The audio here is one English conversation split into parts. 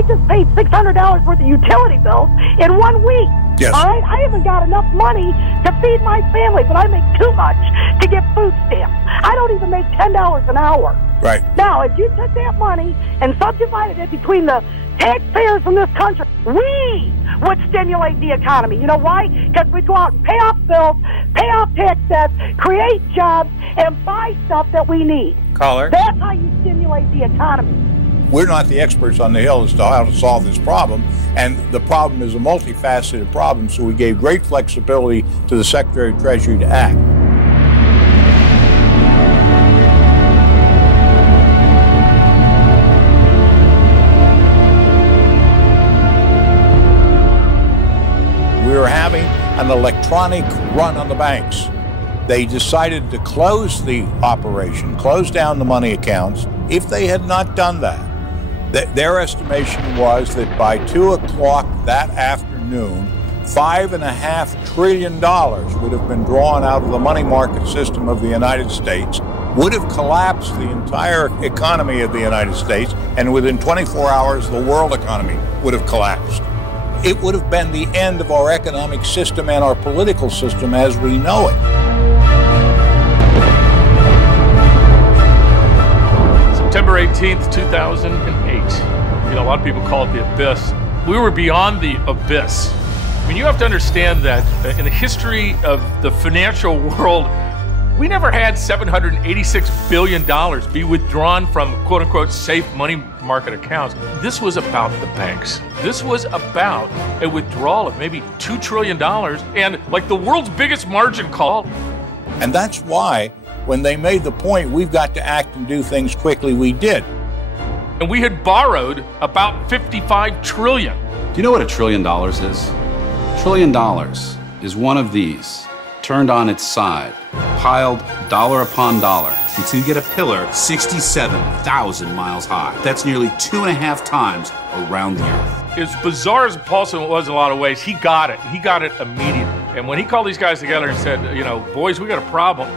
I just paid $600 worth of utility bills in 1 week. Yes. All right? I haven't got enough money to feed my family, but I make too much to get food stamps. I don't even make $10 an hour. Right. Now, if you took that money and subdivided it between the taxpayers in this country, we would stimulate the economy. You know why? Because we'd go out and pay off bills, pay off tax debts, create jobs, and buy stuff that we need. Caller. That's how you stimulate the economy. We're not the experts on the Hill as to how to solve this problem, and the problem is a multifaceted problem, so we gave great flexibility to the Secretary of Treasury to act. We were having an electronic run on the banks. They decided to close the operation, close down the money accounts. If they had not done that, their estimation was that by 2 o'clock that afternoon, $5.5 trillion would have been drawn out of the money market system of the United States, would have collapsed the entire economy of the United States, and within 24 hours, the world economy would have collapsed. It would have been the end of our economic system and our political system as we know it. September 18th, 2008. You know, a lot of people call it the abyss. We were beyond the abyss. I mean, you have to understand that in the history of the financial world, we never had $786 billion be withdrawn from quote-unquote safe money market accounts. This was about the banks. This was about a withdrawal of maybe $2 trillion and like the world's biggest margin call. And that's why when they made the point, we've got to act and do things quickly, we did. And we had borrowed about $55 trillion. Do you know what $1 trillion is? $1 trillion is one of these, turned on its side, piled dollar upon dollar, until you get a pillar 67,000 miles high. That's nearly 2.5 times around the Earth. As bizarre as Paulson was in a lot of ways, he got it. He got it immediately. And when he called these guys together and said, you know, boys, we got a problem.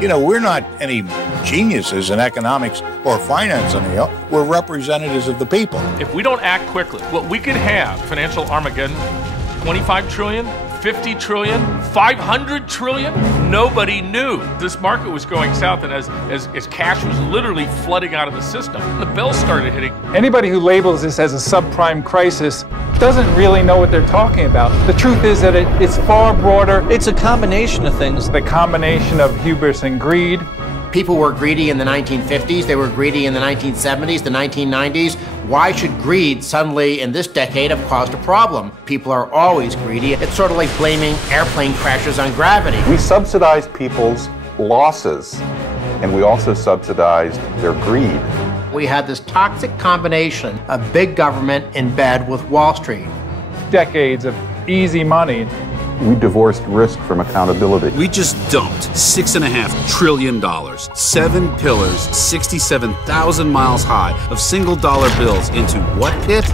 You know, we're not any geniuses in economics or finance on the Hill. We're representatives of the people. If we don't act quickly, what we could have, financial Armageddon, 25 trillion, 50 trillion, 500 trillion, nobody knew. This market was going south, and as cash was literally flooding out of the system, the bells started hitting. Anybody who labels this as a subprime crisis doesn't really know what they're talking about. The truth is that it's far broader. It's a combination of things. The combination of hubris and greed. People were greedy in the 1950s, they were greedy in the 1970s, the 1990s. Why should greed suddenly in this decade have caused a problem? People are always greedy. It's sort of like blaming airplane crashes on gravity. We subsidized people's losses, and we also subsidized their greed. We had this toxic combination of big government in bed with Wall Street. Decades of easy money. We divorced risk from accountability. We just dumped $6.5 trillion, 7 pillars, 67,000 miles high of single-dollar bills into what pit?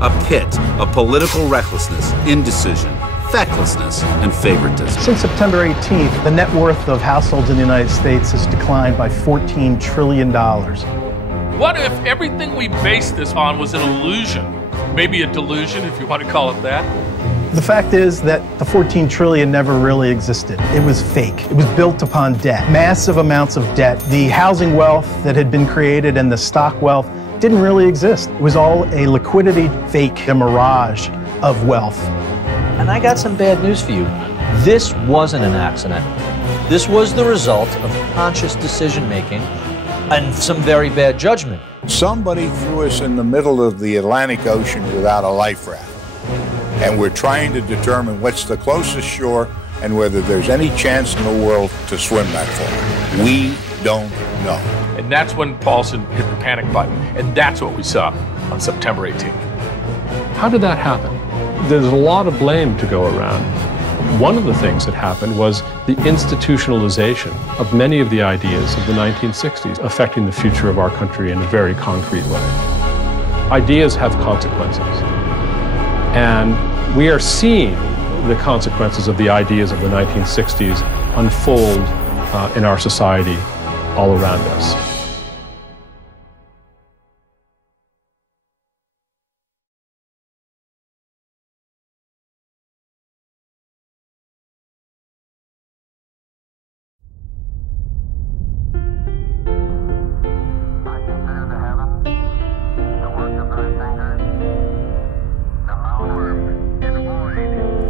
A pit of political recklessness, indecision, fecklessness, and favoritism. Since September 18th, the net worth of households in the United States has declined by $14 trillion. What if everything we based this on was an illusion? Maybe a delusion, if you want to call it that. The fact is that the $14 trillion never really existed. It was fake. It was built upon debt, massive amounts of debt. The housing wealth that had been created and the stock wealth didn't really exist. It was all a liquidity fake, a mirage of wealth. And I got some bad news for you. This wasn't an accident. This was the result of conscious decision-making and some very bad judgment. Somebody threw us in the middle of the Atlantic Ocean without a life raft. And we're trying to determine what's the closest shore and whether there's any chance in the world to swim that far. We don't know. And that's when Paulson hit the panic button. And that's what we saw on September 18th. How did that happen? There's a lot of blame to go around. One of the things that happened was the institutionalization of many of the ideas of the 1960s affecting the future of our country in a very concrete way. Ideas have consequences. And we are seeing the consequences of the ideas of the 1960s unfold in our society all around us.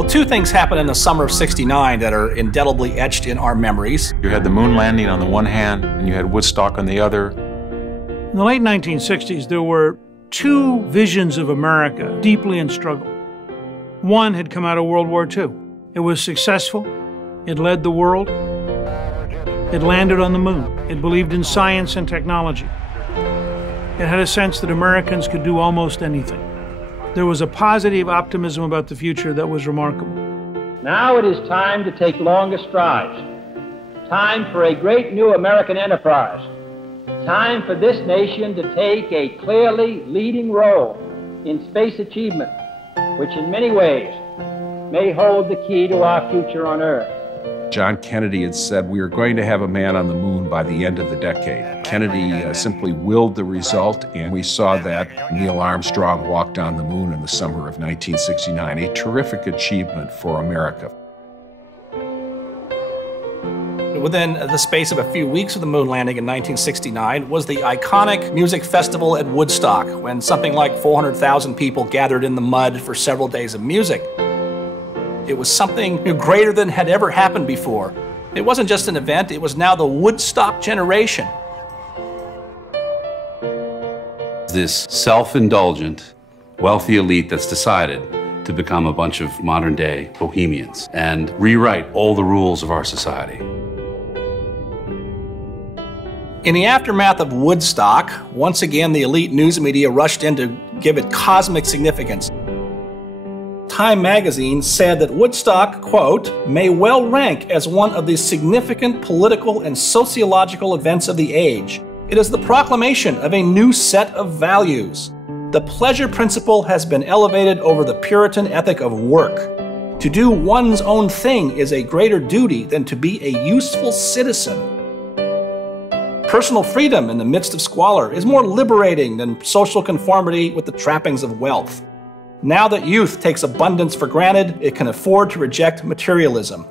Two things happened in the summer of '69 that are indelibly etched in our memories. You had the moon landing on the one hand, and you had Woodstock on the other. In the late 1960s, there were two visions of America deeply in struggle. One had come out of World War II. It was successful. It led the world. It landed on the moon. It believed in science and technology. It had a sense that Americans could do almost anything. There was a positive optimism about the future that was remarkable. Now it is time to take longer strides. Time for a great new American enterprise. Time for this nation to take a clearly leading role in space achievement, which in many ways may hold the key to our future on Earth. John Kennedy had said we are going to have a man on the moon by the end of the decade. Kennedy simply willed the result, and we saw that. Neil Armstrong walked on the moon in the summer of 1969, a terrific achievement for America. Within the space of a few weeks of the moon landing in 1969 was the iconic music festival at Woodstock, when something like 400,000 people gathered in the mud for several days of music. It was something greater than had ever happened before. It wasn't just an event, it was now the Woodstock generation. This self-indulgent, wealthy elite that's decided to become a bunch of modern-day bohemians and rewrite all the rules of our society. In the aftermath of Woodstock, once again the elite news media rushed in to give it cosmic significance. Time magazine said that Woodstock, quote, may well rank as one of the significant political and sociological events of the age. It is the proclamation of a new set of values. The pleasure principle has been elevated over the Puritan ethic of work. To do one's own thing is a greater duty than to be a useful citizen. Personal freedom in the midst of squalor is more liberating than social conformity with the trappings of wealth. Now that youth takes abundance for granted, it can afford to reject materialism.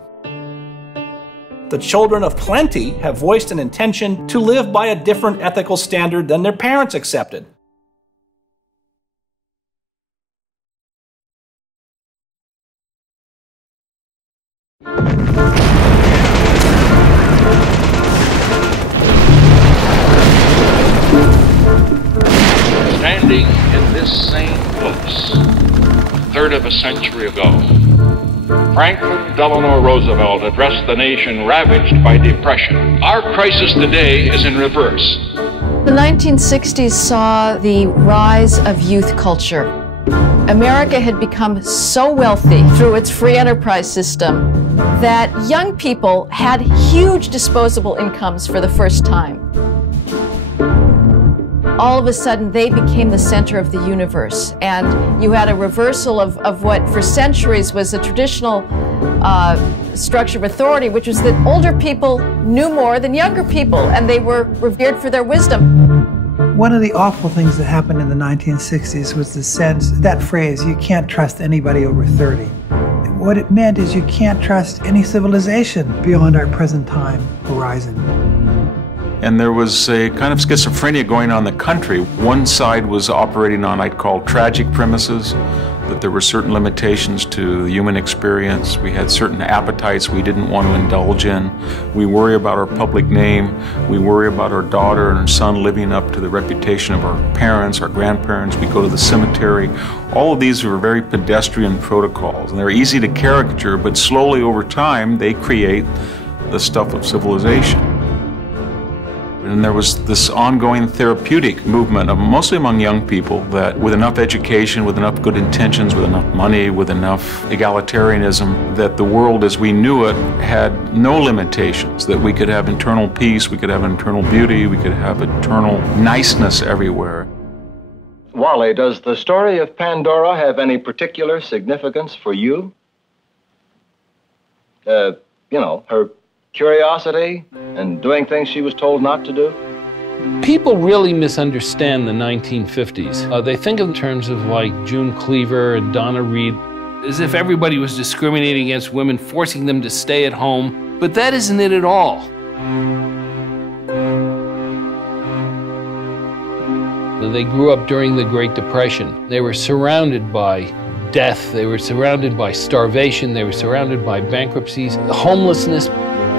The children of plenty have voiced an intention to live by a different ethical standard than their parents accepted. Standing in this same place, a third of a century ago, Franklin Delano Roosevelt addressed the nation ravaged by depression. Our crisis today is in reverse. The 1960s saw the rise of youth culture. America had become so wealthy through its free enterprise system that young people had huge disposable incomes for the first time. All of a sudden, they became the center of the universe. And you had a reversal of what for centuries was a traditional structure of authority, which was that older people knew more than younger people, and they were revered for their wisdom. One of the awful things that happened in the 1960s was the sense, that phrase, you can't trust anybody over 30. What it meant is you can't trust any civilization beyond our present time horizon. And there was a kind of schizophrenia going on in the country. One side was operating on, I'd call, tragic premises, that there were certain limitations to the human experience. We had certain appetites we didn't want to indulge in. We worry about our public name. We worry about our daughter and our son living up to the reputation of our parents, our grandparents. We go to the cemetery. All of these were very pedestrian protocols, and they're easy to caricature, but slowly over time, they create the stuff of civilization. And there was this ongoing therapeutic movement, mostly among young people, that with enough education, with enough good intentions, with enough money, with enough egalitarianism, that the world as we knew it had no limitations, that we could have internal peace, we could have internal beauty, we could have eternal niceness everywhere. Wally, does the story of Pandora have any particular significance for you? You know, her curiosity and doing things she was told not to do? People really misunderstand the 1950s. They think in terms of like June Cleaver and Donna Reed, as if everybody was discriminating against women, forcing them to stay at home. But that isn't it at all. They grew up during the Great Depression. They were surrounded by death, they were surrounded by starvation, they were surrounded by bankruptcies, homelessness.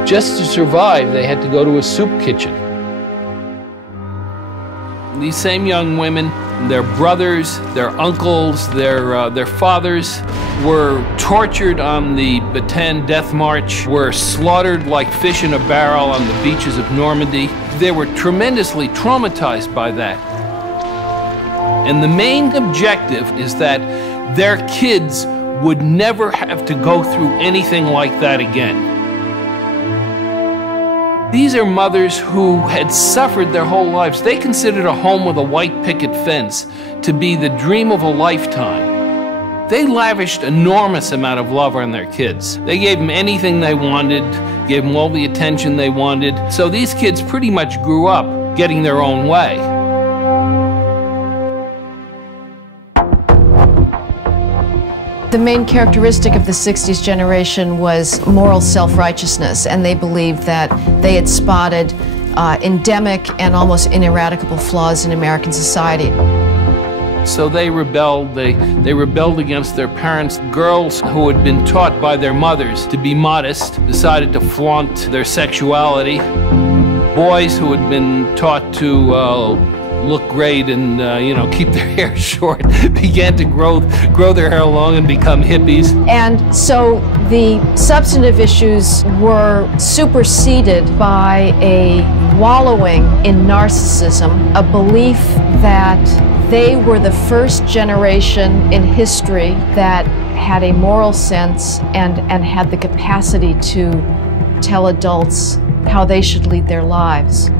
Just to survive, they had to go to a soup kitchen. These same young women, their brothers, their uncles, their fathers were tortured on the Bataan Death March, were slaughtered like fish in a barrel on the beaches of Normandy. They were tremendously traumatized by that. And the main objective is that their kids would never have to go through anything like that again. These are mothers who had suffered their whole lives. They considered a home with a white picket fence to be the dream of a lifetime. They lavished enormous amount of love on their kids. They gave them anything they wanted, gave them all the attention they wanted. So these kids pretty much grew up getting their own way. The main characteristic of the 60s generation was moral self-righteousness, and they believed that they had spotted endemic and almost ineradicable flaws in American society. So they rebelled. They rebelled against their parents. Girls who had been taught by their mothers to be modest decided to flaunt their sexuality. Boys who had been taught to look great and keep their hair short began to grow their hair long and become hippies. And so the substantive issues were superseded by a wallowing in narcissism, a belief that they were the first generation in history that had a moral sense and had the capacity to tell adults how they should lead their lives.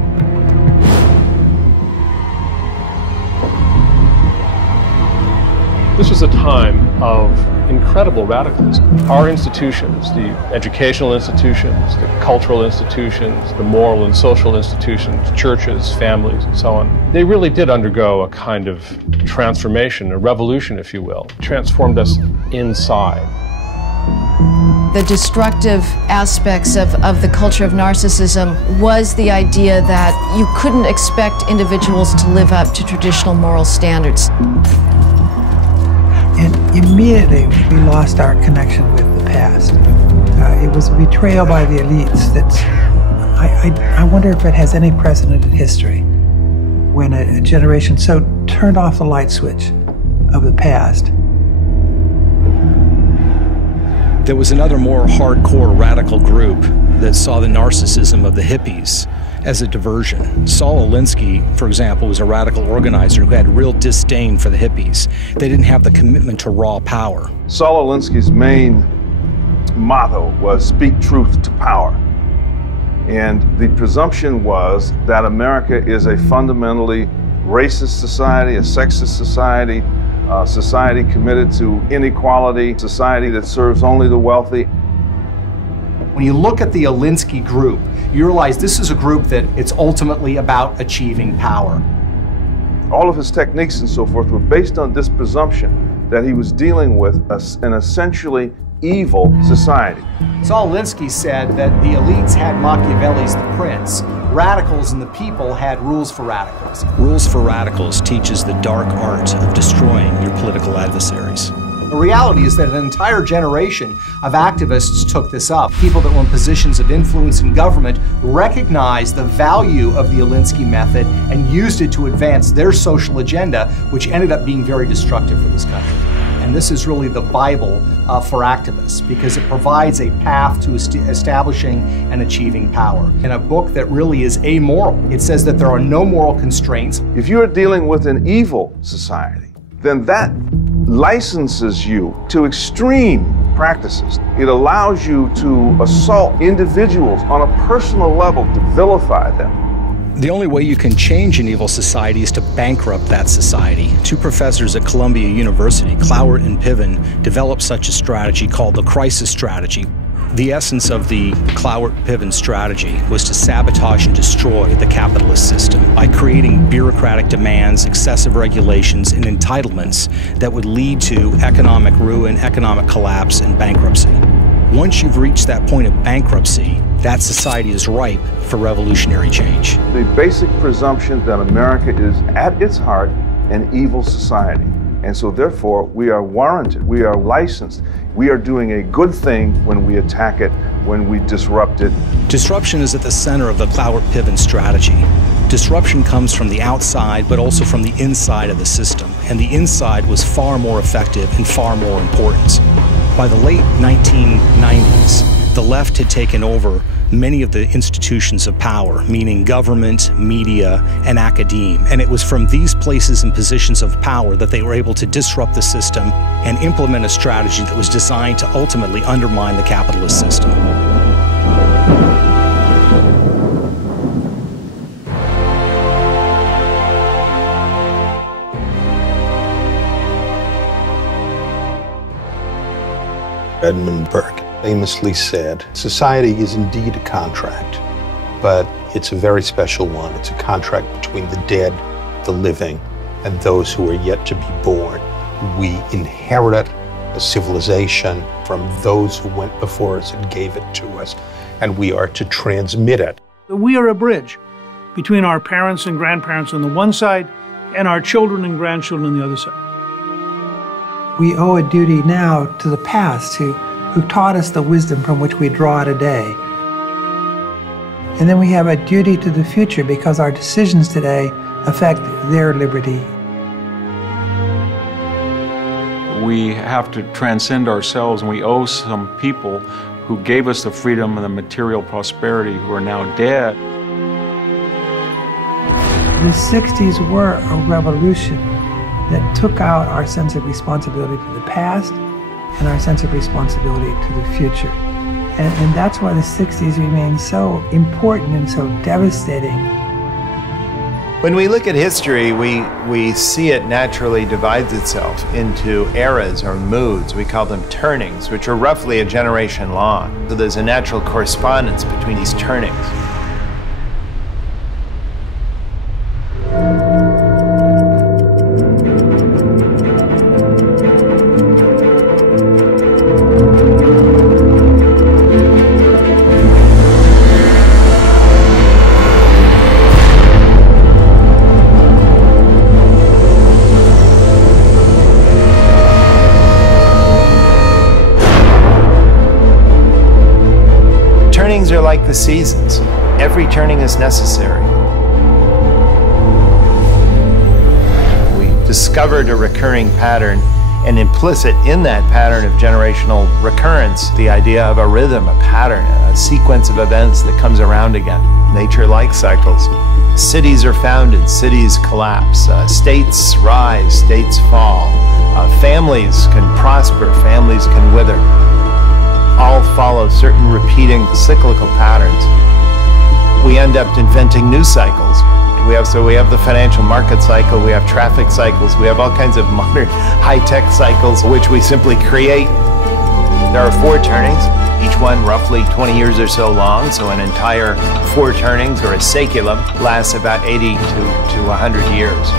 This was a time of incredible radicalism. Our institutions, the educational institutions, the cultural institutions, the moral and social institutions, churches, families, and so on, they really did undergo a kind of transformation, a revolution, if you will. It transformed us inside. The destructive aspects of the culture of narcissism was the idea that you couldn't expect individuals to live up to traditional moral standards. And immediately we lost our connection with the past. It was a betrayal by the elites I wonder if it has any precedent in history when a generation so turned off the light switch of the past. There was another more hardcore radical group that saw the narcissism of the hippies as a diversion. Saul Alinsky, for example, was a radical organizer who had real disdain for the hippies. They didn't have the commitment to raw power. Saul Alinsky's main motto was speak truth to power. And the presumption was that America is a fundamentally racist society, a sexist society, a society committed to inequality, a society that serves only the wealthy. When you look at the Alinsky group, you realize this is a group that it's ultimately about achieving power. All of his techniques and so forth were based on this presumption that he was dealing with an essentially evil society. Saul Alinsky said that the elites had Machiavelli's The Prince. Radicals and the people had Rules for Radicals. Rules for Radicals teaches the dark art of destroying your political adversaries. The reality is that an entire generation of activists took this up. People that were in positions of influence in government recognized the value of the Alinsky method and used it to advance their social agenda, which ended up being very destructive for this country. And this is really the Bible for activists because it provides a path to establishing and achieving power. In a book that really is amoral, it says that there are no moral constraints. If you're dealing with an evil society, then that licenses you to extreme practices. It allows you to assault individuals on a personal level, to vilify them. The only way you can change an evil society is to bankrupt that society. Two professors at Columbia University, Cloward and Piven, developed such a strategy called the crisis strategy. The essence of the Cloward-Piven strategy was to sabotage and destroy the capitalist system by creating bureaucratic demands, excessive regulations, and entitlements that would lead to economic ruin, economic collapse, and bankruptcy. Once you've reached that point of bankruptcy, that society is ripe for revolutionary change. The basic presumption that America is, at its heart, an evil society. And so therefore, we are warranted, we are licensed. We are doing a good thing when we attack it, when we disrupt it. Disruption is at the center of the Cloward-Piven strategy. Disruption comes from the outside, but also from the inside of the system. And the inside was far more effective and far more important. By the late 1990s, the left had taken over many of the institutions of power, meaning government, media, and academia. And it was from these places and positions of power that they were able to disrupt the system and implement a strategy that was designed to ultimately undermine the capitalist system. Edmund Burke famously said, society is indeed a contract, but it's a very special one. It's a contract between the dead, the living, and those who are yet to be born. We inherit a civilization from those who went before us and gave it to us, and we are to transmit it. We are a bridge between our parents and grandparents on the one side and our children and grandchildren on the other side. We owe a duty now to the past who taught us the wisdom from which we draw today. And then we have a duty to the future because our decisions today affect their liberty. We have to transcend ourselves, and we owe some people who gave us the freedom and the material prosperity who are now dead. The 60s were a revolution that took out our sense of responsibility to the past and our sense of responsibility to the future. And that's why the 60s remain so important and so devastating. When we look at history, we see it naturally divides itself into eras or moods. We call them turnings, which are roughly a generation long. So there's a natural correspondence between these turnings. Turnings are like the seasons. Every turning is necessary. We discovered a recurring pattern, and implicit in that pattern of generational recurrence, the idea of a rhythm, a pattern, a sequence of events that comes around again. Nature likes cycles. Cities are founded, cities collapse, states rise, states fall. Families can prosper, families can wither. All follow certain repeating cyclical patterns. We end up inventing new cycles. We have the financial market cycle, we have traffic cycles, we have all kinds of modern high-tech cycles which we simply create. There are 4 turnings, each one roughly 20 years or so long, so an entire 4 turnings or a saeculum lasts about 80 to 100 years.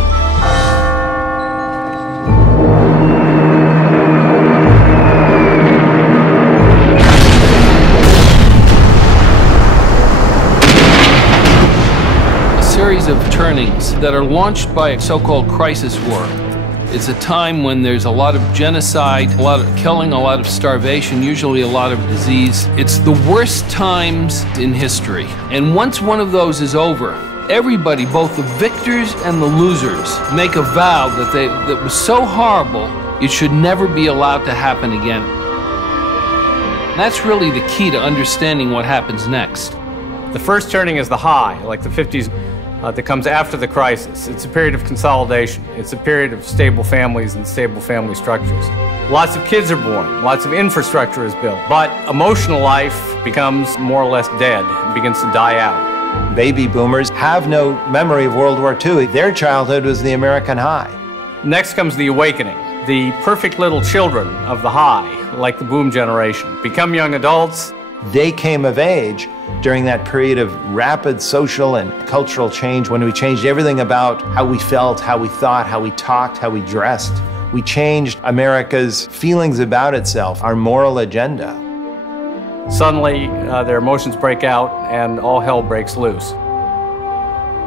Of turnings that are launched by a so-called crisis war. It's a time when there's a lot of genocide, a lot of killing, a lot of starvation, usually a lot of disease. It's the worst times in history. And once one of those is over, everybody, both the victors and the losers, make a vow that was so horrible, it should never be allowed to happen again. And that's really the key to understanding what happens next. The first turning is the high, like the 50s. That comes after the crisis. It's a period of consolidation. It's a period of stable families and stable family structures. Lots of kids are born, lots of infrastructure is built, but emotional life becomes more or less dead and begins to die out. Baby boomers have no memory of World War II. Their childhood was the American high. Next comes the awakening. The perfect little children of the high, like the boom generation, become young adults. They came of age during that period of rapid social and cultural change when we changed everything about how we felt, how we thought, how we talked, how we dressed. We changed America's feelings about itself, our moral agenda. Suddenly, their emotions break out and all hell breaks loose.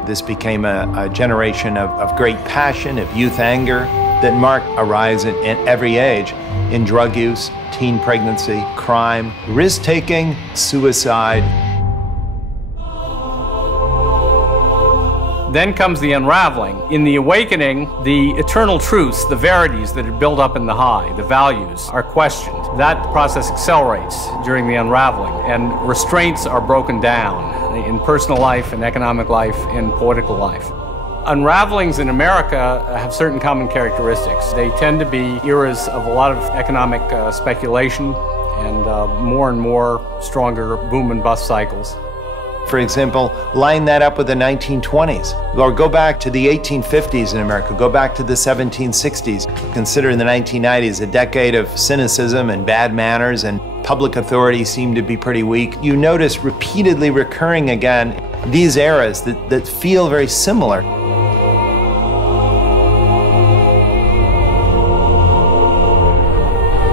This became a generation of great passion, of youth anger. that mark a rise in every age in drug use, teen pregnancy, crime, risk-taking, suicide. Then comes the unraveling. In the awakening, the eternal truths, the verities that are built up in the high, the values, are questioned. That process accelerates during the unraveling, and restraints are broken down in personal life, in economic life, in political life. Unravelings in America have certain common characteristics. They tend to be eras of a lot of economic speculation and more stronger boom and bust cycles. For example, line that up with the 1920s, or go back to the 1850s in America, go back to the 1760s. Consider the 1990s a decade of cynicism and bad manners, and public authority seemed to be pretty weak. You notice repeatedly recurring again these eras that feel very similar.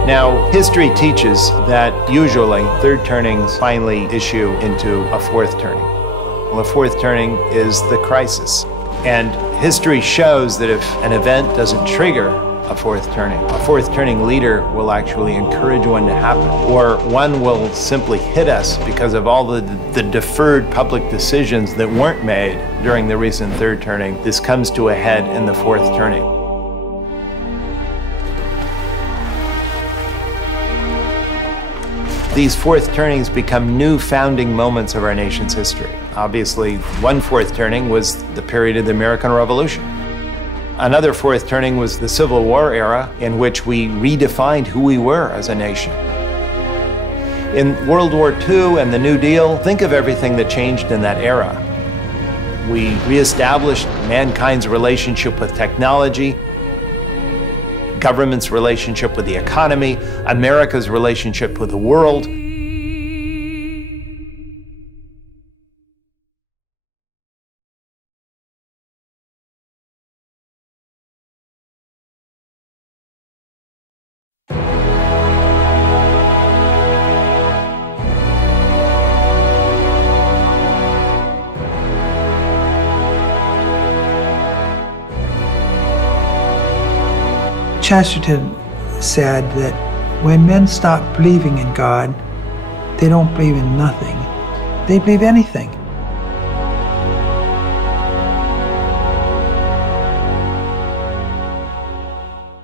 Now, history teaches that usually third turnings finally issue into a fourth turning. Well, a fourth turning is the crisis. And history shows that if an event doesn't trigger a fourth turning leader will actually encourage one to happen, or one will simply hit us because of all the deferred public decisions that weren't made during the recent third turning. This comes to a head in the fourth turning. These fourth turnings become new founding moments of our nation's history. Obviously, one fourth turning was the period of the American Revolution. Another fourth turning was the Civil War era, in which we redefined who we were as a nation. In World War II and the New Deal, think of everything that changed in that era. We reestablished mankind's relationship with technology, government's relationship with the economy, America's relationship with the world. Chesterton said that when men stop believing in God, they don't believe in nothing. They believe anything.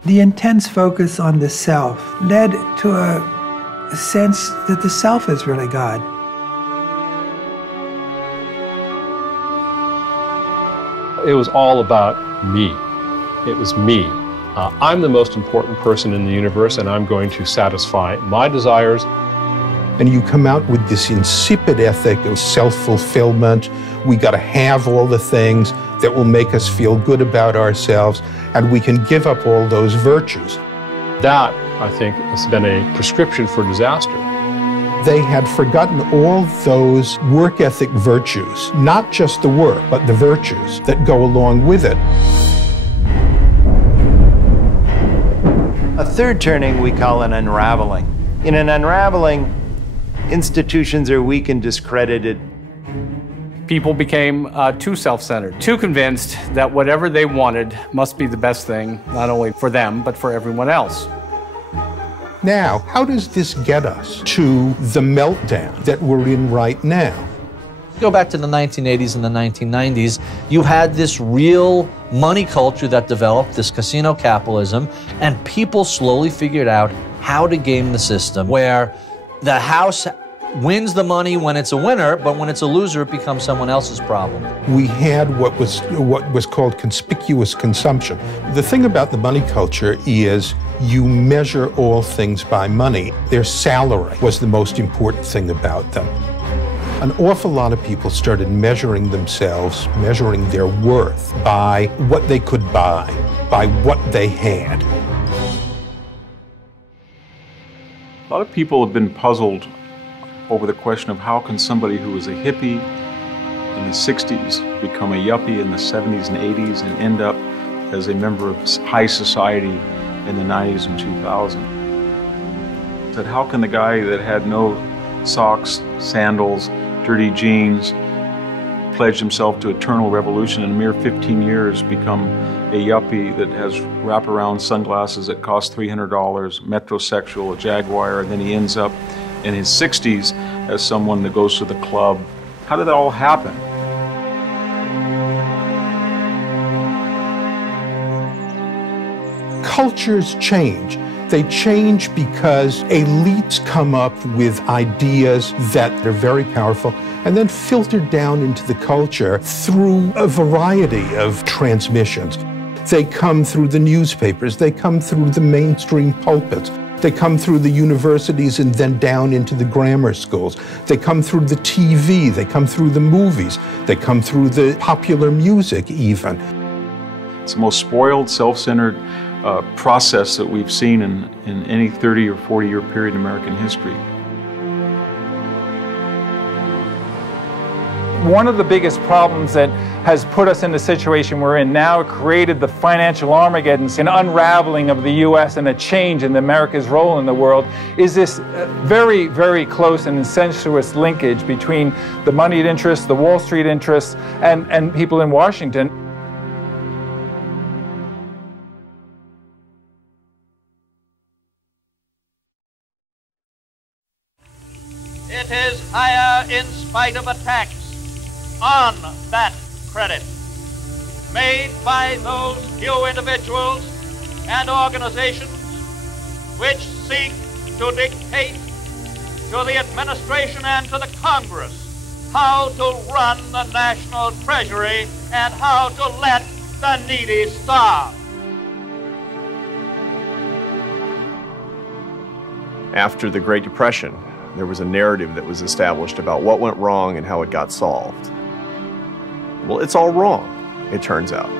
The intense focus on the self led to a sense that the self is really God. It was all about me. It was me. I'm the most important person in the universe, and I'm going to satisfy my desires. And you come out with this insipid ethic of self-fulfillment. We got to have all the things that will make us feel good about ourselves, and we can give up all those virtues. That, I think, has been a prescription for disaster. They had forgotten all those work ethic virtues, not just the work, but the virtues that go along with it. A third turning we call an unraveling. In an unraveling, institutions are weak and discredited. People became too self-centered, too convinced that whatever they wanted must be the best thing, not only for them, but for everyone else. Now, how does this get us to the meltdown that we're in right now? Go back to the 1980s and the 1990s, you had this real money culture that developed, this casino capitalism, and people slowly figured out how to game the system, where the house wins the money when it's a winner, but when it's a loser, it becomes someone else's problem. We had what was called conspicuous consumption. The thing about the money culture is you measure all things by money. Their salary was the most important thing about them. An awful lot of people started measuring themselves, measuring their worth by what they could buy, by what they had. A lot of people have been puzzled over the question of how can somebody who was a hippie in the 60s become a yuppie in the 70s and 80s and end up as a member of high society in the 90s and 2000s. That how can the guy that had no socks, sandals, dirty jeans, pledged himself to eternal revolution in a mere 15 years become a yuppie that has wraparound sunglasses that cost $300, metrosexual, a Jaguar, and then he ends up in his 60s as someone that goes to the club. How did that all happen? Cultures change. They change because elites come up with ideas that are very powerful and then filtered down into the culture through a variety of transmissions. They come through the newspapers, they come through the mainstream pulpits, they come through the universities and then down into the grammar schools. They come through the TV, they come through the movies, they come through the popular music even. It's the most spoiled, self-centered process that we've seen in any 30 or 40-year period in American history. One of the biggest problems that has put us in the situation we're in now, created the financial Armageddon, an unraveling of the U.S. and a change in America's role in the world, is this very, very close and incestuous linkage between the moneyed interests, the Wall Street interests, and people in Washington. It is higher in spite of attacks on that credit made by those few individuals and organizations which seek to dictate to the administration and to the Congress how to run the national treasury and how to let the needy starve. After the Great Depression, there was a narrative that was established about what went wrong and how it got solved. Well, it's all wrong, it turns out.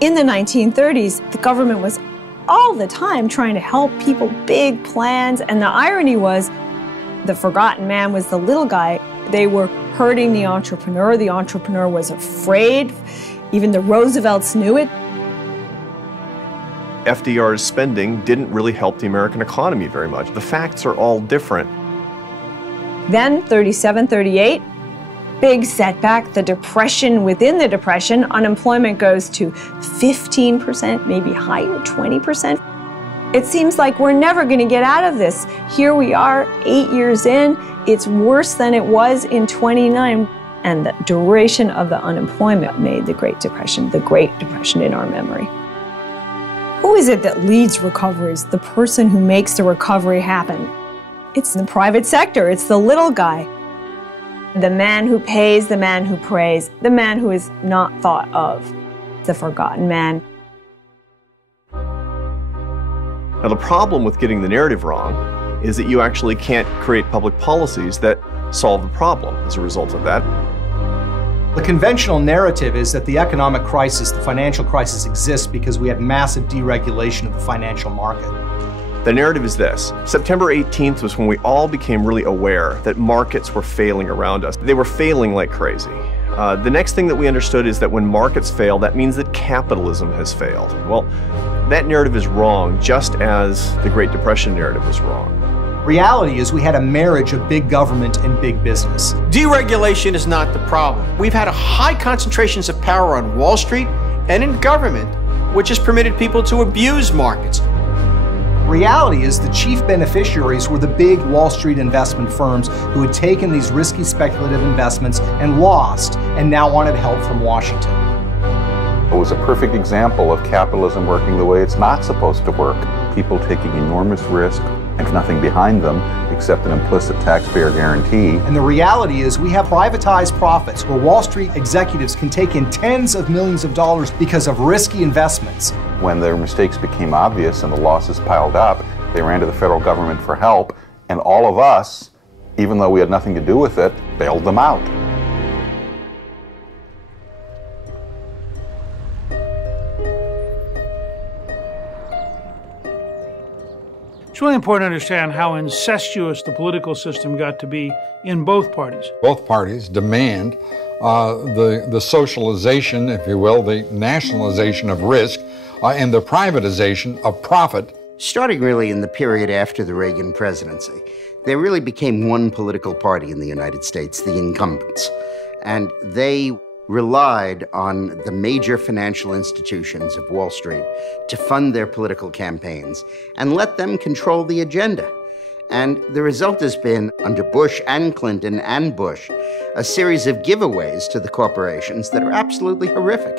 In the 1930s, the government was all the time trying to help people, big plans, and the irony was the forgotten man was the little guy. They were hurting the entrepreneur. The entrepreneur was afraid. Even the Roosevelts knew it. FDR's spending didn't really help the American economy very much. The facts are all different. Then, 37, 38, big setback, the depression within the depression, unemployment goes to 15%, maybe higher, 20%. It seems like we're never going to get out of this. Here we are, 8 years in, it's worse than it was in 29. And the duration of the unemployment made the Great Depression in our memory. Who is it that leads recoveries? The person who makes the recovery happen. It's the private sector, it's the little guy. The man who pays, the man who prays, the man who is not thought of, the forgotten man. Now, the problem with getting the narrative wrong is that you actually can't create public policies that solve the problem as a result of that. The conventional narrative is that the economic crisis, the financial crisis, exists because we had massive deregulation of the financial market. The narrative is this. September 18th was when we all became really aware that markets were failing around us. They were failing like crazy. The next thing that we understood is that when markets fail, that means that capitalism has failed. Well, that narrative is wrong, just as the Great Depression narrative was wrong. Reality is we had a marriage of big government and big business. Deregulation is not the problem. We've had high concentrations of power on Wall Street and in government, which has permitted people to abuse markets. Reality is the chief beneficiaries were the big Wall Street investment firms who had taken these risky speculative investments and lost, and now wanted help from Washington. It was a perfect example of capitalism working the way it's not supposed to work. People taking enormous risk and nothing behind them except an implicit taxpayer guarantee. And the reality is we have privatized profits where Wall Street executives can take in tens of millions of dollars because of risky investments. When their mistakes became obvious and the losses piled up, they ran to the federal government for help, and all of us, even though we had nothing to do with it, bailed them out. It's really important to understand how incestuous the political system got to be in both parties. Both parties demand the socialization, if you will, the nationalization of risk, and the privatization of profit. Starting really in the period after the Reagan presidency, there really became one political party in the United States, the incumbents. And they relied on the major financial institutions of Wall Street to fund their political campaigns and let them control the agenda. And the result has been, under Bush and Clinton and Bush, a series of giveaways to the corporations that are absolutely horrific.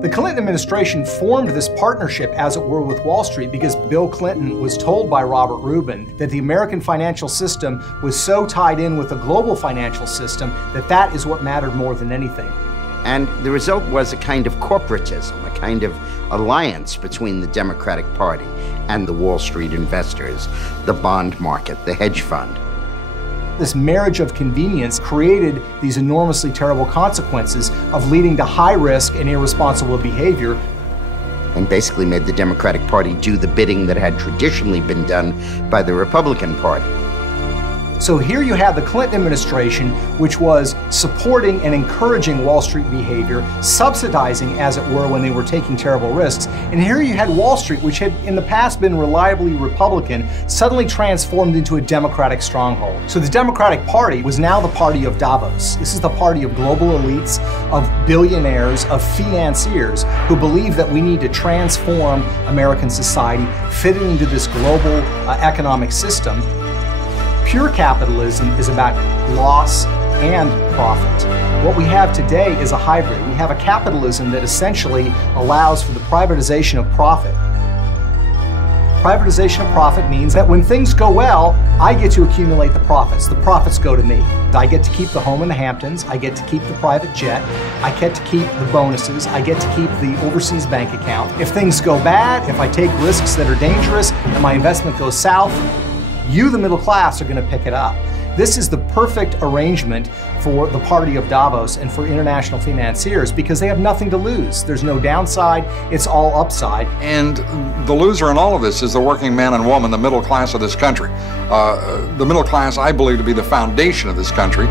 The Clinton administration formed this partnership, as it were, with Wall Street because Bill Clinton was told by Robert Rubin that the American financial system was so tied in with the global financial system that that is what mattered more than anything. And the result was a kind of corporatism, a kind of alliance between the Democratic Party and the Wall Street investors, the bond market, the hedge fund. This marriage of convenience created these enormously terrible consequences of leading to high risk and irresponsible behavior. And basically made the Democratic Party do the bidding that had traditionally been done by the Republican Party. So here you have the Clinton administration, which was supporting and encouraging Wall Street behavior, subsidizing, as it were, when they were taking terrible risks. And here you had Wall Street, which had in the past been reliably Republican, suddenly transformed into a Democratic stronghold. So the Democratic Party was now the party of Davos. This is the party of global elites, of billionaires, of financiers who believe that we need to transform American society, fit it into this global economic system. Pure capitalism is about loss and profit. What we have today is a hybrid. We have a capitalism that essentially allows for the privatization of profit. Privatization of profit means that when things go well, I get to accumulate the profits. The profits go to me. I get to keep the home in the Hamptons. I get to keep the private jet. I get to keep the bonuses. I get to keep the overseas bank account. If things go bad, if I take risks that are dangerous and my investment goes south, you, the middle class, are going to pick it up. This is the perfect arrangement for the party of Davos and for international financiers because they have nothing to lose. There's no downside, it's all upside. And the loser in all of this is the working man and woman, the middle class of this country. The middle class, I believe, to be the foundation of this country.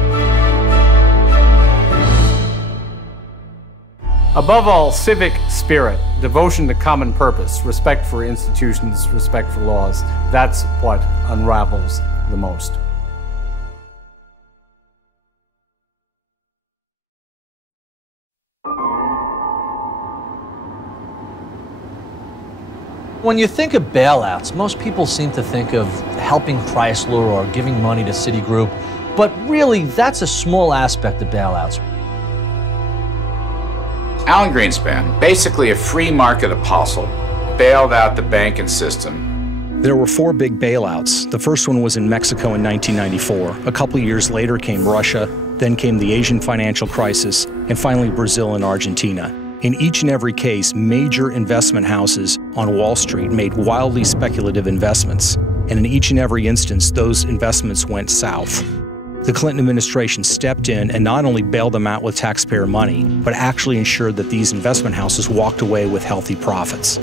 Above all, civic spirit, devotion to common purpose, respect for institutions, respect for laws, that's what unravels the most. When you think of bailouts, most people seem to think of helping Chrysler or giving money to Citigroup, but really that's a small aspect of bailouts. Alan Greenspan, basically a free market apostle, bailed out the banking system. There were 4 big bailouts. The first one was in Mexico in 1994. A couple years later came Russia, then came the Asian financial crisis, and finally Brazil and Argentina. In each and every case, major investment houses on Wall Street made wildly speculative investments. And in each and every instance, those investments went south. The Clinton administration stepped in and not only bailed them out with taxpayer money, but actually ensured that these investment houses walked away with healthy profits.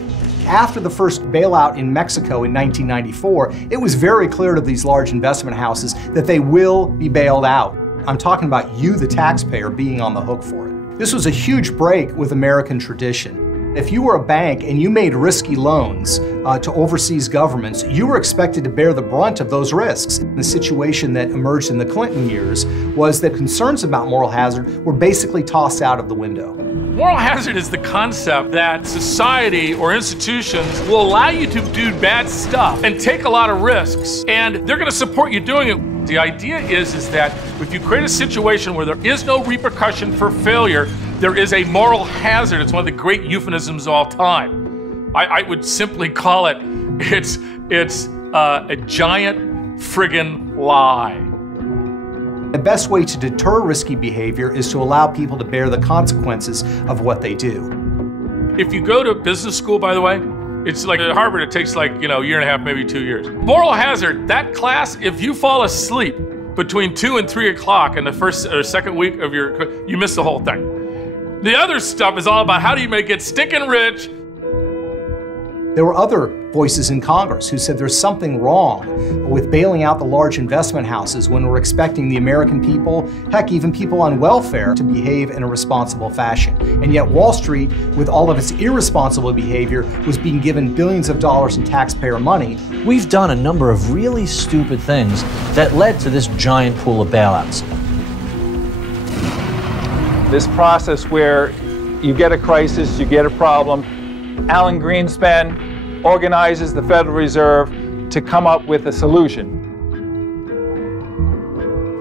After the first bailout in Mexico in 1994, it was very clear to these large investment houses that they will be bailed out. I'm talking about you, the taxpayer, being on the hook for it. This was a huge break with American tradition. If you were a bank and you made risky loans to overseas governments, you were expected to bear the brunt of those risks. The situation that emerged in the Clinton years was that concerns about moral hazard were basically tossed out of the window. Moral hazard is the concept that society or institutions will allow you to do bad stuff and take a lot of risks, and they're going to support you doing it. The idea is that if you create a situation where there is no repercussion for failure, there is a moral hazard. It's one of the great euphemisms of all time. I would simply call it, it's a giant friggin' lie. The best way to deter risky behavior is to allow people to bear the consequences of what they do. If you go to business school, by the way, it's like at Harvard, it takes like, a year and a half, maybe 2 years. Moral hazard, that class, if you fall asleep between 2 and 3 o'clock in the first or second week of you miss the whole thing. The other stuff is all about how do you make it stinking rich. There were other voices in Congress who said there's something wrong with bailing out the large investment houses when we're expecting the American people, heck, even people on welfare, to behave in a responsible fashion. And yet Wall Street, with all of its irresponsible behavior, was being given billions of dollars in taxpayer money. We've done a number of really stupid things that led to this giant pool of bailouts. This process where you get a crisis, you get a problem. Alan Greenspan organizes the Federal Reserve to come up with a solution.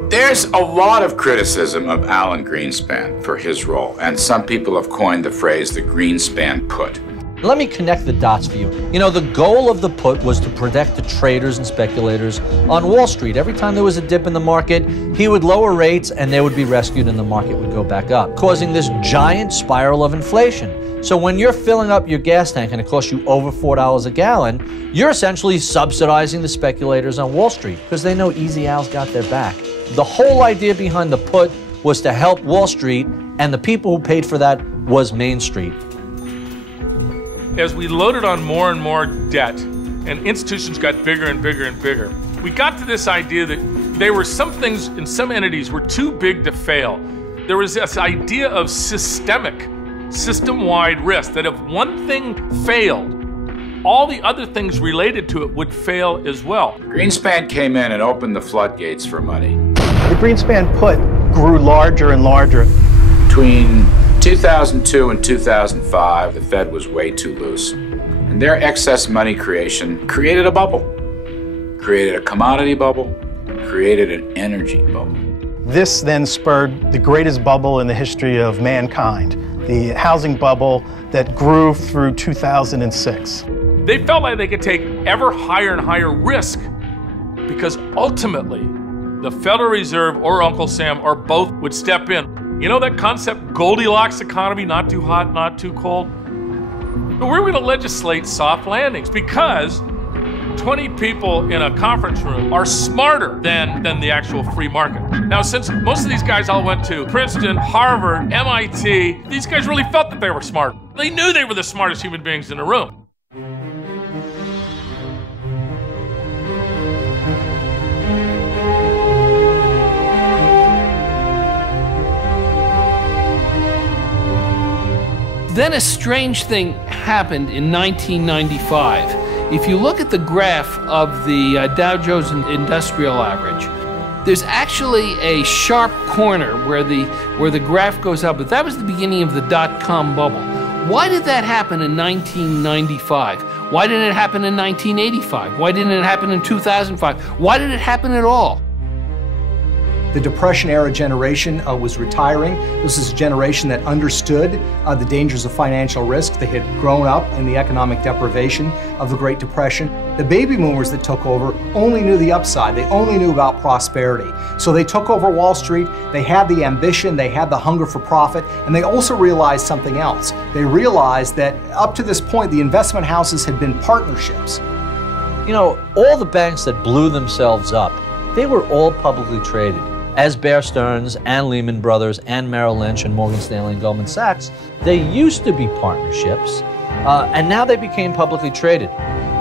There's a lot of criticism of Alan Greenspan for his role, and some people have coined the phrase the Greenspan put. Let me connect the dots for you. You know, the goal of the put was to protect the traders and speculators on Wall Street. Every time there was a dip in the market, he would lower rates and they would be rescued and the market would go back up, causing this giant spiral of inflation. So when you're filling up your gas tank and it costs you over $4 a gallon, you're essentially subsidizing the speculators on Wall Street because they know Easy Al's got their back. The whole idea behind the put was to help Wall Street, and the people who paid for that was Main Street. As we loaded on more and more debt and institutions got bigger and bigger and bigger, we got to this idea that there were some things in some entities were too big to fail. There was this idea of systemic, system-wide risk, that if one thing failed, all the other things related to it would fail as well. Greenspan came in and opened the floodgates for money. The Greenspan put grew larger and larger. Between 2002 and 2005, the Fed was way too loose. And their excess money creation created a bubble, created a commodity bubble, created an energy bubble. This then spurred the greatest bubble in the history of mankind, the housing bubble that grew through 2006. They felt like they could take ever higher and higher risk because ultimately the Federal Reserve or Uncle Sam or both would step in. You know that concept, Goldilocks economy, not too hot, not too cold? But we're going to legislate soft landings because 20 people in a conference room are smarter than the actual free market. Now, since most of these guys all went to Princeton, Harvard, MIT, these guys really felt that they were smart. They knew they were the smartest human beings in the room. Then a strange thing happened in 1995. If you look at the graph of the Dow Jones Industrial Average, there's actually a sharp corner where the graph goes up, but that was the beginning of the dot-com bubble. Why did that happen in 1995? Why didn't it happen in 1985? Why didn't it happen in 2005? Why did it happen at all? The Depression-era generation was retiring. This is a generation that understood the dangers of financial risk. They had grown up in the economic deprivation of the Great Depression. The baby boomers that took over only knew the upside. They only knew about prosperity. So they took over Wall Street. They had the ambition. They had the hunger for profit. And they also realized something else. They realized that up to this point, the investment houses had been partnerships. You know, all the banks that blew themselves up, they were all publicly traded. As Bear Stearns and Lehman Brothers and Merrill Lynch and Morgan Stanley and Goldman Sachs, they used to be partnerships, and now they became publicly traded.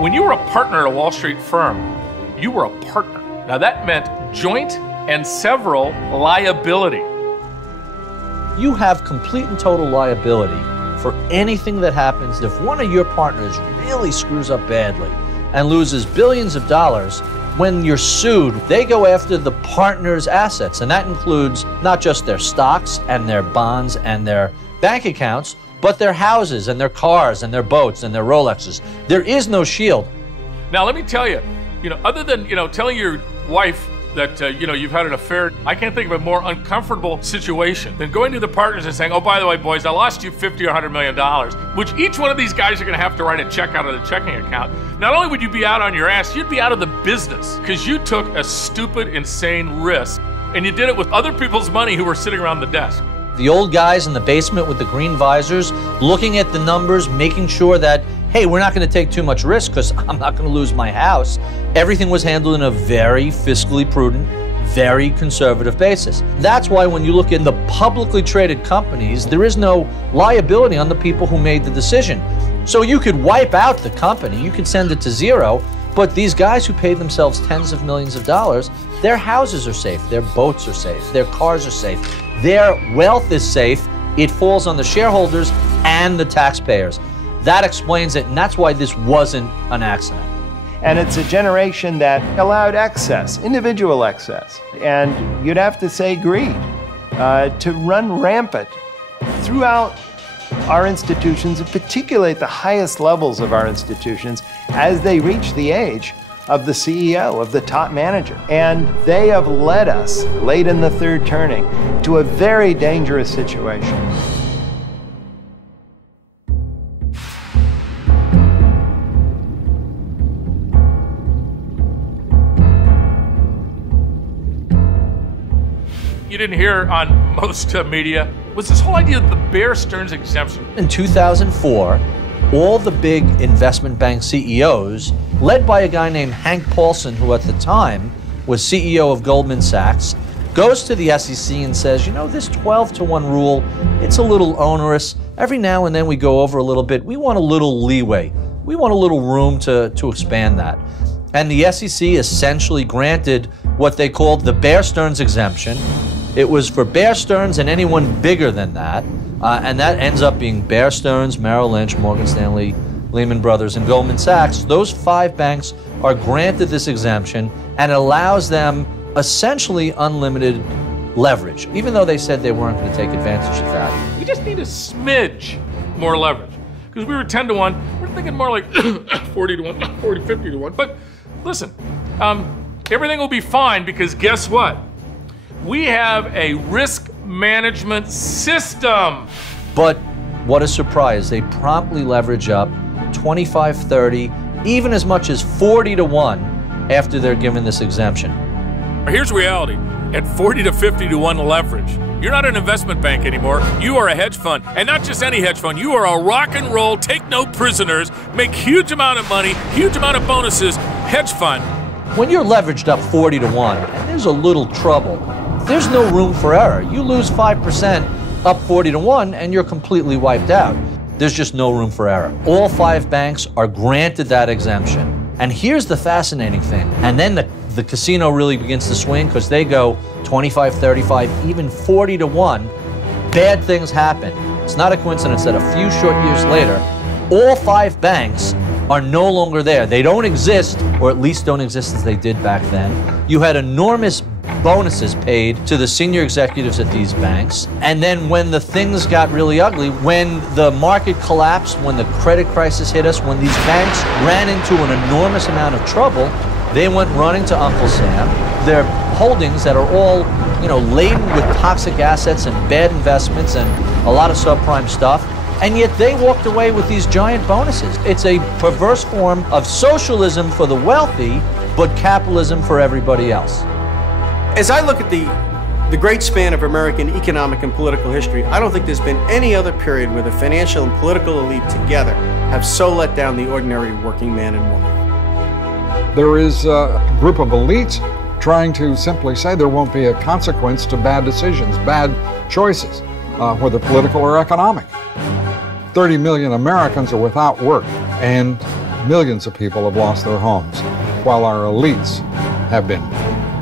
When you were a partner at a Wall Street firm, you were a partner. Now that meant joint and several liability. You have complete and total liability for anything that happens. If one of your partners really screws up badly and loses billions of dollars, when you're sued, they go after the partner's assets, and that includes not just their stocks and their bonds and their bank accounts, but their houses and their cars and their boats and their Rolexes. There is no shield. Now, let me tell you, other than, telling your wife that, you've had an affair, I can't think of a more uncomfortable situation than going to the partners and saying, oh, by the way, boys, I lost you $50 or $100 million, which each one of these guys are going to have to write a check out of the checking account. Not only would you be out on your ass, you'd be out of the business because you took a stupid, insane risk, and you did it with other people's money who were sitting around the desk. The old guys in the basement with the green visors, looking at the numbers, making sure that, hey, we're not going to take too much risk because I'm not going to lose my house. Everything was handled in a very fiscally prudent, very conservative basis. That's why when you look in the publicly traded companies, there is no liability on the people who made the decision. So you could wipe out the company, you could send it to zero, but these guys who paid themselves tens of millions of dollars, their houses are safe, their boats are safe, their cars are safe, their wealth is safe. It falls on the shareholders and the taxpayers. That explains it, and that's why this wasn't an accident. And it's a generation that allowed excess, individual excess. And you'd have to say greed. to run rampant throughout our institutions, and particularly at the highest levels of our institutions, as they reach the age of the CEO, of the top manager. And they have led us, late in the third turning, to a very dangerous situation. You didn't hear on most media was this whole idea of the Bear Stearns exemption. In 2004, all the big investment bank CEOs, led by a guy named Hank Paulson, who at the time was CEO of Goldman Sachs, goes to the SEC and says, you know, this 12-to-1 rule, it's a little onerous. Every now and then we go over a little bit. We want a little leeway. We want a little room to expand that. And the SEC essentially granted what they called the Bear Stearns exemption. It was for Bear Stearns and anyone bigger than that. And that ends up being Bear Stearns, Merrill Lynch, Morgan Stanley, Lehman Brothers, and Goldman Sachs. Those 5 banks are granted this exemption, and it allows them essentially unlimited leverage, even though they said they weren't going to take advantage of that. We just need a smidge more leverage. Because we were 10 to 1, we're thinking more like 40 to 1, 40, 50 to 1. But listen, everything will be fine because guess what? We have a risk management system. But what a surprise. They promptly leverage up 25, 30, even as much as 40 to 1 after they're given this exemption. Here's reality. At 40 to 50 to 1 leverage, you're not an investment bank anymore. You are a hedge fund. And not just any hedge fund. You are a rock and roll, take no prisoners, make huge amount of money, huge amount of bonuses, hedge fund. When you're leveraged up 40 to 1, and there's a little trouble, there's no room for error. You lose 5% up 40 to 1 and you're completely wiped out. There's just no room for error. All 5 banks are granted that exemption. And here's the fascinating thing. And then the casino really begins to swing because they go 25, 35, even 40 to 1. Bad things happen. It's not a coincidence that a few short years later, all 5 banks are no longer there. They don't exist, or at least don't exist as they did back then. You had enormous bonuses paid to the senior executives at these banks. And then when the things got really ugly, when the market collapsed, when the credit crisis hit us, when these banks ran into an enormous amount of trouble, they went running to Uncle Sam. Their holdings that are all, laden with toxic assets and bad investments and a lot of subprime stuff, and yet they walked away with these giant bonuses. It's a perverse form of socialism for the wealthy, but capitalism for everybody else. As I look at the great span of American economic and political history, I don't think there's been any other period where the financial and political elite together have so let down the ordinary working man and woman. There is a group of elites trying to simply say there won't be a consequence to bad decisions, bad choices, whether political or economic. 30 million Americans are without work, and millions of people have lost their homes, while our elites have been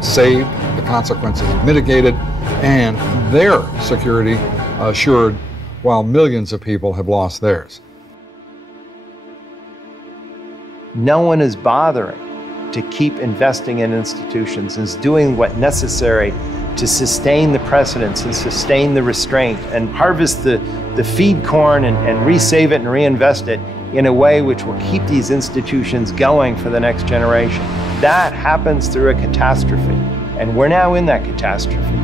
saved, the consequences mitigated, and their security assured, while millions of people have lost theirs. No one is bothering to keep investing in institutions and is doing what's necessary to sustain the precedents and sustain the restraint and harvest the feed corn and resave it and reinvest it in a way which will keep these institutions going for the next generation. That happens through a catastrophe, and we're now in that catastrophe.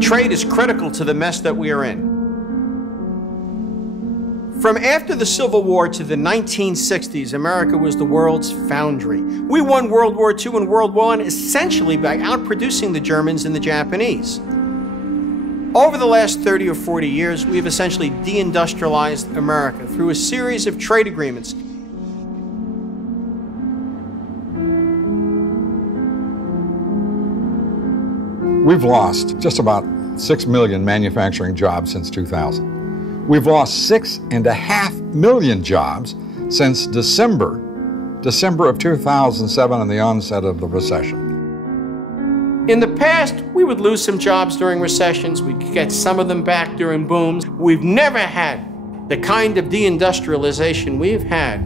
Trade is critical to the mess that we are in. From after the Civil War to the 1960s, America was the world's foundry. We won World War II and World War I essentially by outproducing the Germans and the Japanese. Over the last 30 or 40 years, we've essentially deindustrialized America through a series of trade agreements. We've lost just about 6 million manufacturing jobs since 2000. We've lost 6.5 million jobs since December of 2007 and the onset of the recession. In the past, we would lose some jobs during recessions. We could get some of them back during booms. We've never had the kind of deindustrialization we've had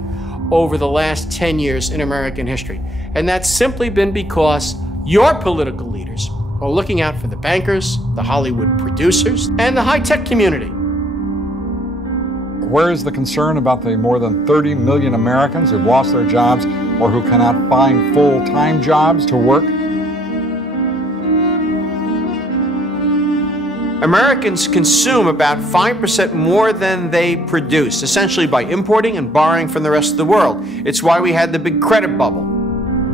over the last 10 years in American history. And that's simply been because your political leaders are looking out for the bankers, the Hollywood producers, and the high-tech community. Where is the concern about the more than 30 million Americans who've lost their jobs or who cannot find full-time jobs to work? Americans consume about 5% more than they produce, essentially by importing and borrowing from the rest of the world. It's why we had the big credit bubble.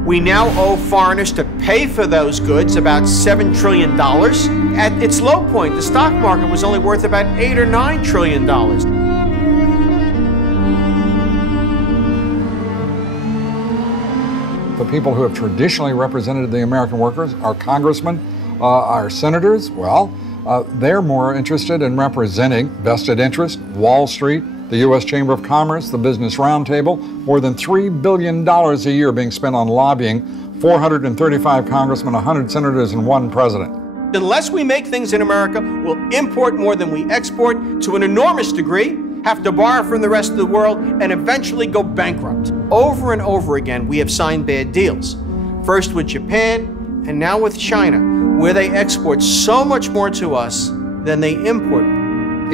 We now owe foreigners to pay for those goods about $7 trillion. At its low point, the stock market was only worth about $8 or $9 trillion. The people who have traditionally represented the American workers, our congressmen, our senators, well, they're more interested in representing vested interest, Wall Street, the U.S. Chamber of Commerce, the Business Roundtable, more than $3 billion a year being spent on lobbying, 435 congressmen, 100 senators, and 1 president. Unless we make things in America, we'll import more than we export to an enormous degree, have to borrow from the rest of the world, and eventually go bankrupt. Over and over again, we have signed bad deals. First with Japan, and now with China, where they export so much more to us than they import.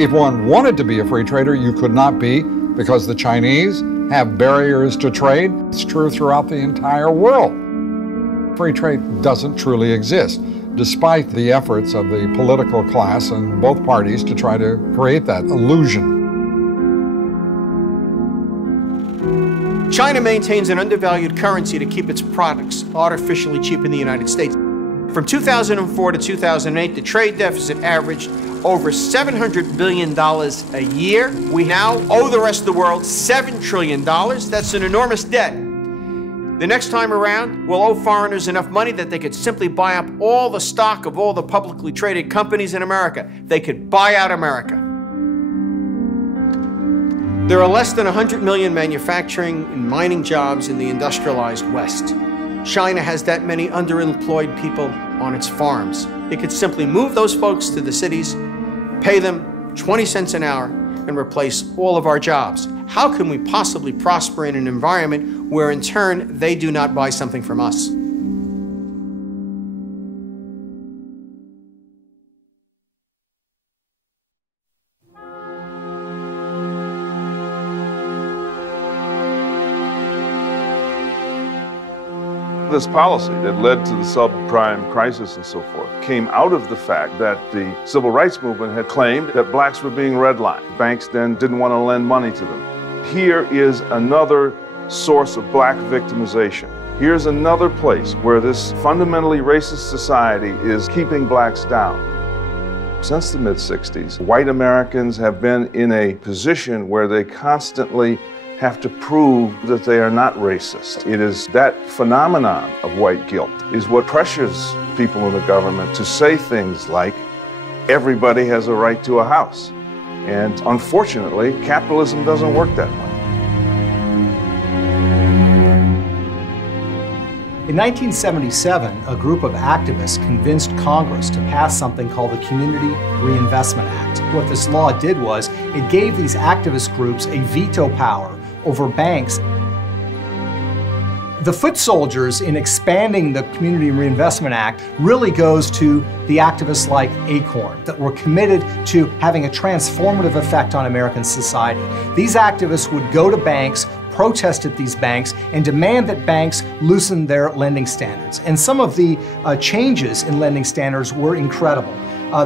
If one wanted to be a free trader, you could not be, because the Chinese have barriers to trade. It's true throughout the entire world. Free trade doesn't truly exist, despite the efforts of the political class in both parties to try to create that illusion. China maintains an undervalued currency to keep its products artificially cheap in the United States. From 2004 to 2008, the trade deficit averaged over $700 billion a year. We now owe the rest of the world $7 trillion. That's an enormous debt. The next time around, we'll owe foreigners enough money that they could simply buy up all the stock of all the publicly traded companies in America. They could buy out America. There are less than 100 million manufacturing and mining jobs in the industrialized West. China has that many underemployed people on its farms. It could simply move those folks to the cities, pay them 20 cents an hour, and replace all of our jobs. How can we possibly prosper in an environment where in turn they do not buy something from us? This policy that led to the subprime crisis and so forth came out of the fact that the civil rights movement had claimed that blacks were being redlined. Banks then didn't want to lend money to them. Here is another source of black victimization. Here's another place where this fundamentally racist society is keeping blacks down. Since the mid-60s, white Americans have been in a position where they constantly have to prove that they are not racist. It is that phenomenon of white guilt is what pressures people in the government to say things like, everybody has a right to a house. And unfortunately, capitalism doesn't work that way. In 1977, a group of activists convinced Congress to pass something called the Community Reinvestment Act. What this law did was it gave these activist groups a veto power over banks. The foot soldiers in expanding the Community Reinvestment Act really goes to the activists like Acorn that were committed to having a transformative effect on American society. These activists would go to banks, protest at these banks, and demand that banks loosen their lending standards. And some of the changes in lending standards were incredible.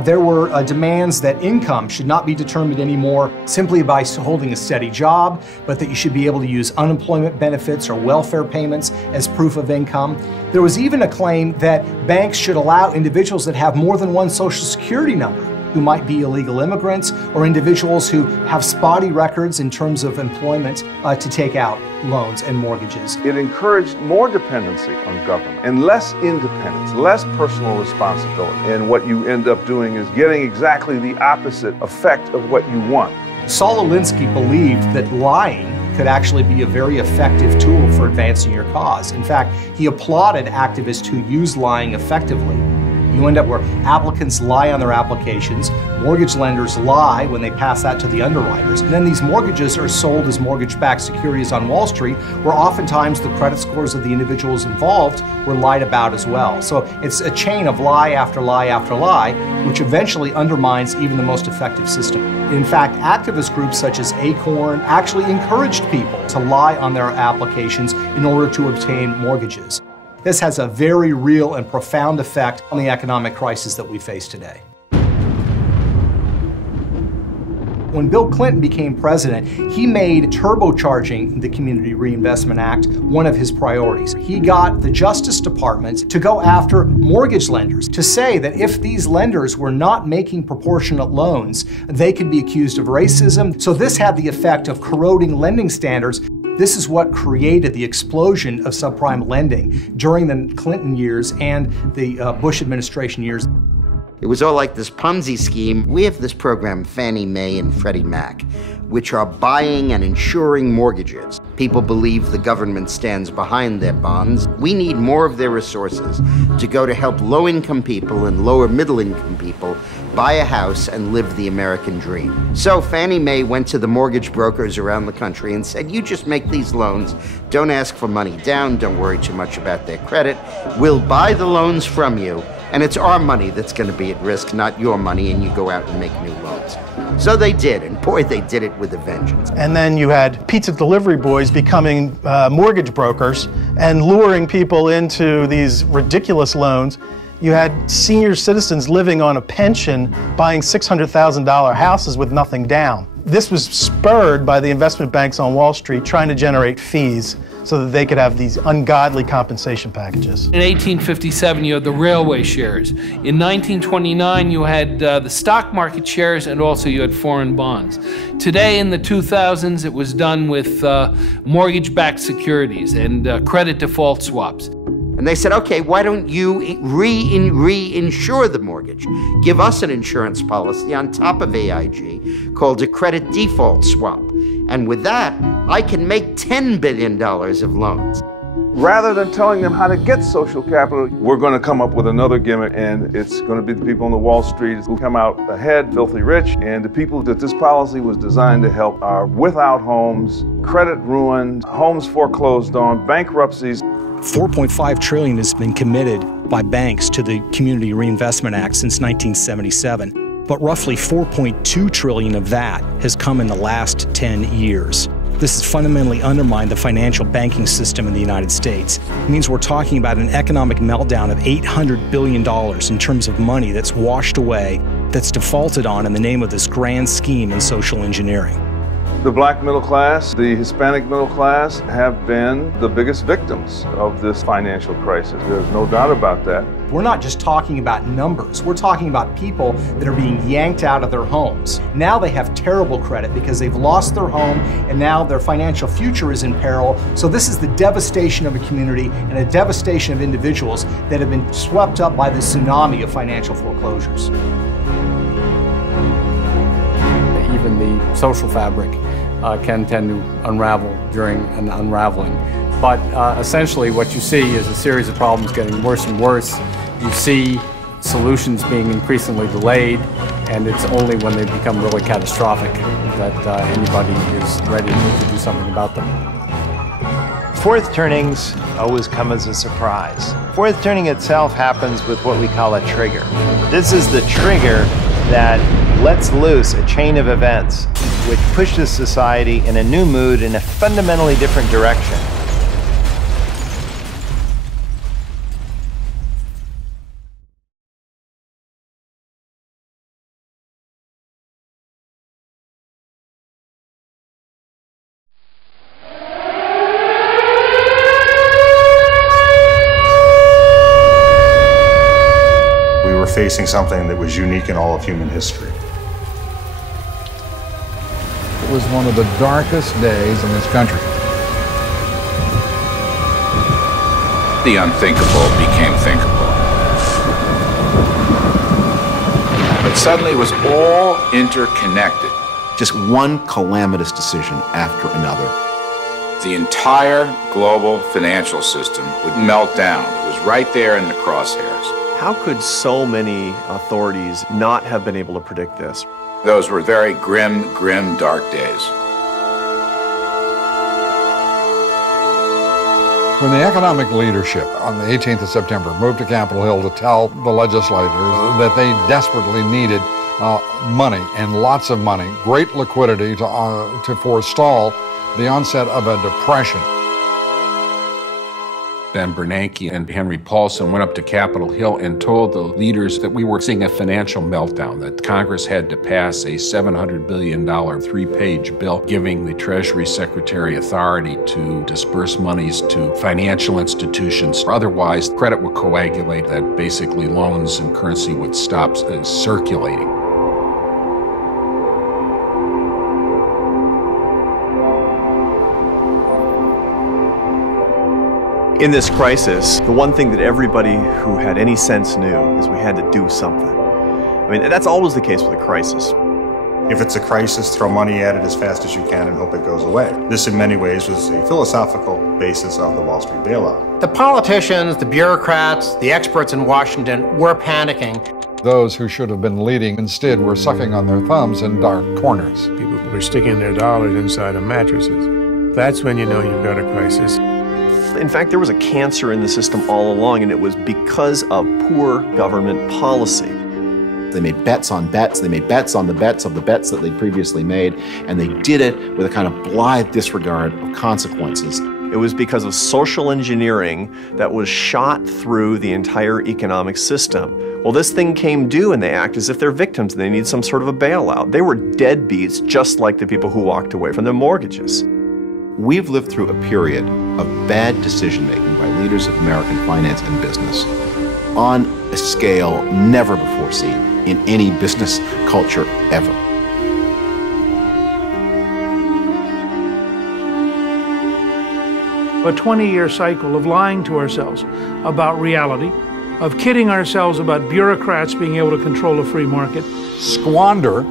There were demands that income should not be determined anymore simply by holding a steady job, but that you should be able to use unemployment benefits or welfare payments as proof of income. There was even a claim that banks should allow individuals that have more than one Social Security number, who might be illegal immigrants or individuals who have spotty records in terms of employment, to take out loans and mortgages. It encouraged more dependency on government and less independence, less personal responsibility. And what you end up doing is getting exactly the opposite effect of what you want. Saul Alinsky believed that lying could actually be a very effective tool for advancing your cause. In fact, he applauded activists who use lying effectively. You end up where applicants lie on their applications, mortgage lenders lie when they pass that to the underwriters, and then these mortgages are sold as mortgage-backed securities on Wall Street, where oftentimes the credit scores of the individuals involved were lied about as well. So it's a chain of lie after lie after lie, which eventually undermines even the most effective system. In fact, activist groups such as Acorn actually encouraged people to lie on their applications in order to obtain mortgages. This has a very real and profound effect on the economic crisis that we face today. When Bill Clinton became president, he made turbocharging the Community Reinvestment Act one of his priorities. He got the Justice Department to go after mortgage lenders, to say that if these lenders were not making proportionate loans, they could be accused of racism. So this had the effect of corroding lending standards. This is what created the explosion of subprime lending during the Clinton years and the Bush administration years. It was all like this Ponzi scheme. We have this program, Fannie Mae and Freddie Mac, which are buying and insuring mortgages. People believe the government stands behind their bonds. We need more of their resources to go to help low-income people and lower middle-income people buy a house and live the American dream. So Fannie Mae went to the mortgage brokers around the country and said, you just make these loans, don't ask for money down, don't worry too much about their credit. We'll buy the loans from you, and it's our money that's going to be at risk, not your money, and you go out and make new loans. So they did, and boy, they did it with a vengeance. And then you had pizza delivery boys becoming mortgage brokers and luring people into these ridiculous loans. You had senior citizens living on a pension buying $600,000 houses with nothing down. This was spurred by the investment banks on Wall Street trying to generate fees so that they could have these ungodly compensation packages. In 1857, you had the railway shares. In 1929, you had the stock market shares, and also you had foreign bonds. Today, in the 2000s, it was done with mortgage-backed securities and credit default swaps. And they said, okay, why don't you reinsure the mortgage? Give us an insurance policy on top of AIG called a credit default swap. And with that, I can make $10 billion of loans. Rather than telling them how to get social capital, we're going to come up with another gimmick, and it's going to be the people on the Wall Street who come out ahead, filthy rich, and the people that this policy was designed to help are without homes, credit ruined, homes foreclosed on, bankruptcies. $4.5 trillion has been committed by banks to the Community Reinvestment Act since 1977, but roughly $4.2 trillion of that has come in the last 10 years. This has fundamentally undermined the financial banking system in the United States. It means we're talking about an economic meltdown of $800 billion in terms of money that's washed away, that's defaulted on in the name of this grand scheme in social engineering. The black middle class, the Hispanic middle class have been the biggest victims of this financial crisis. There's no doubt about that. We're not just talking about numbers. We're talking about people that are being yanked out of their homes. Now they have terrible credit because they've lost their home and now their financial future is in peril. So this is the devastation of a community and a devastation of individuals that have been swept up by the tsunami of financial foreclosures. Even the social fabric can tend to unravel during an unraveling. But essentially what you see is a series of problems getting worse and worse. You see solutions being increasingly delayed, and it's only when they become really catastrophic that anybody is ready to do something about them. Fourth turnings always come as a surprise. Fourth turning itself happens with what we call a trigger. This is the trigger that lets loose a chain of events which pushes society in a new mood in a fundamentally different direction. We were facing something that was unique in all of human history. It was one of the darkest days in this country. The unthinkable became thinkable. But suddenly it was all interconnected. Just one calamitous decision after another. The entire global financial system would melt down. It was right there in the crosshairs. How could so many authorities not have been able to predict this? Those were very grim, dark days. When the economic leadership on the 18th of September moved to Capitol Hill to tell the legislators that they desperately needed money, and lots of money, great liquidity to forestall the onset of a depression. Ben Bernanke and Henry Paulson went up to Capitol Hill and told the leaders that we were seeing a financial meltdown, that Congress had to pass a $700 billion three-page bill giving the Treasury Secretary authority to disperse monies to financial institutions. Otherwise, credit would coagulate, that basically loans and currency would stop circulating. In this crisis, the one thing that everybody who had any sense knew is we had to do something. I mean, that's always the case with a crisis. If it's a crisis, throw money at it as fast as you can and hope it goes away. This, in many ways, was a philosophical basis of the Wall Street bailout. The politicians, the bureaucrats, the experts in Washington were panicking. Those who should have been leading instead were sucking on their thumbs in dark corners. People were sticking their dollars inside of mattresses. That's when you know you've got a crisis. In fact, there was a cancer in the system all along, and it was because of poor government policy. They made bets on bets. They made bets on the bets of the bets that they'd previously made, and they did it with a kind of blithe disregard of consequences. It was because of social engineering that was shot through the entire economic system. Well, this thing came due, and they act as if they're victims and they need some sort of a bailout. They were deadbeats, just like the people who walked away from their mortgages. We've lived through a period of bad decision-making by leaders of American finance and business on a scale never before seen in any business culture ever. A 20-year cycle of lying to ourselves about reality, of kidding ourselves about bureaucrats being able to control a free market. Squander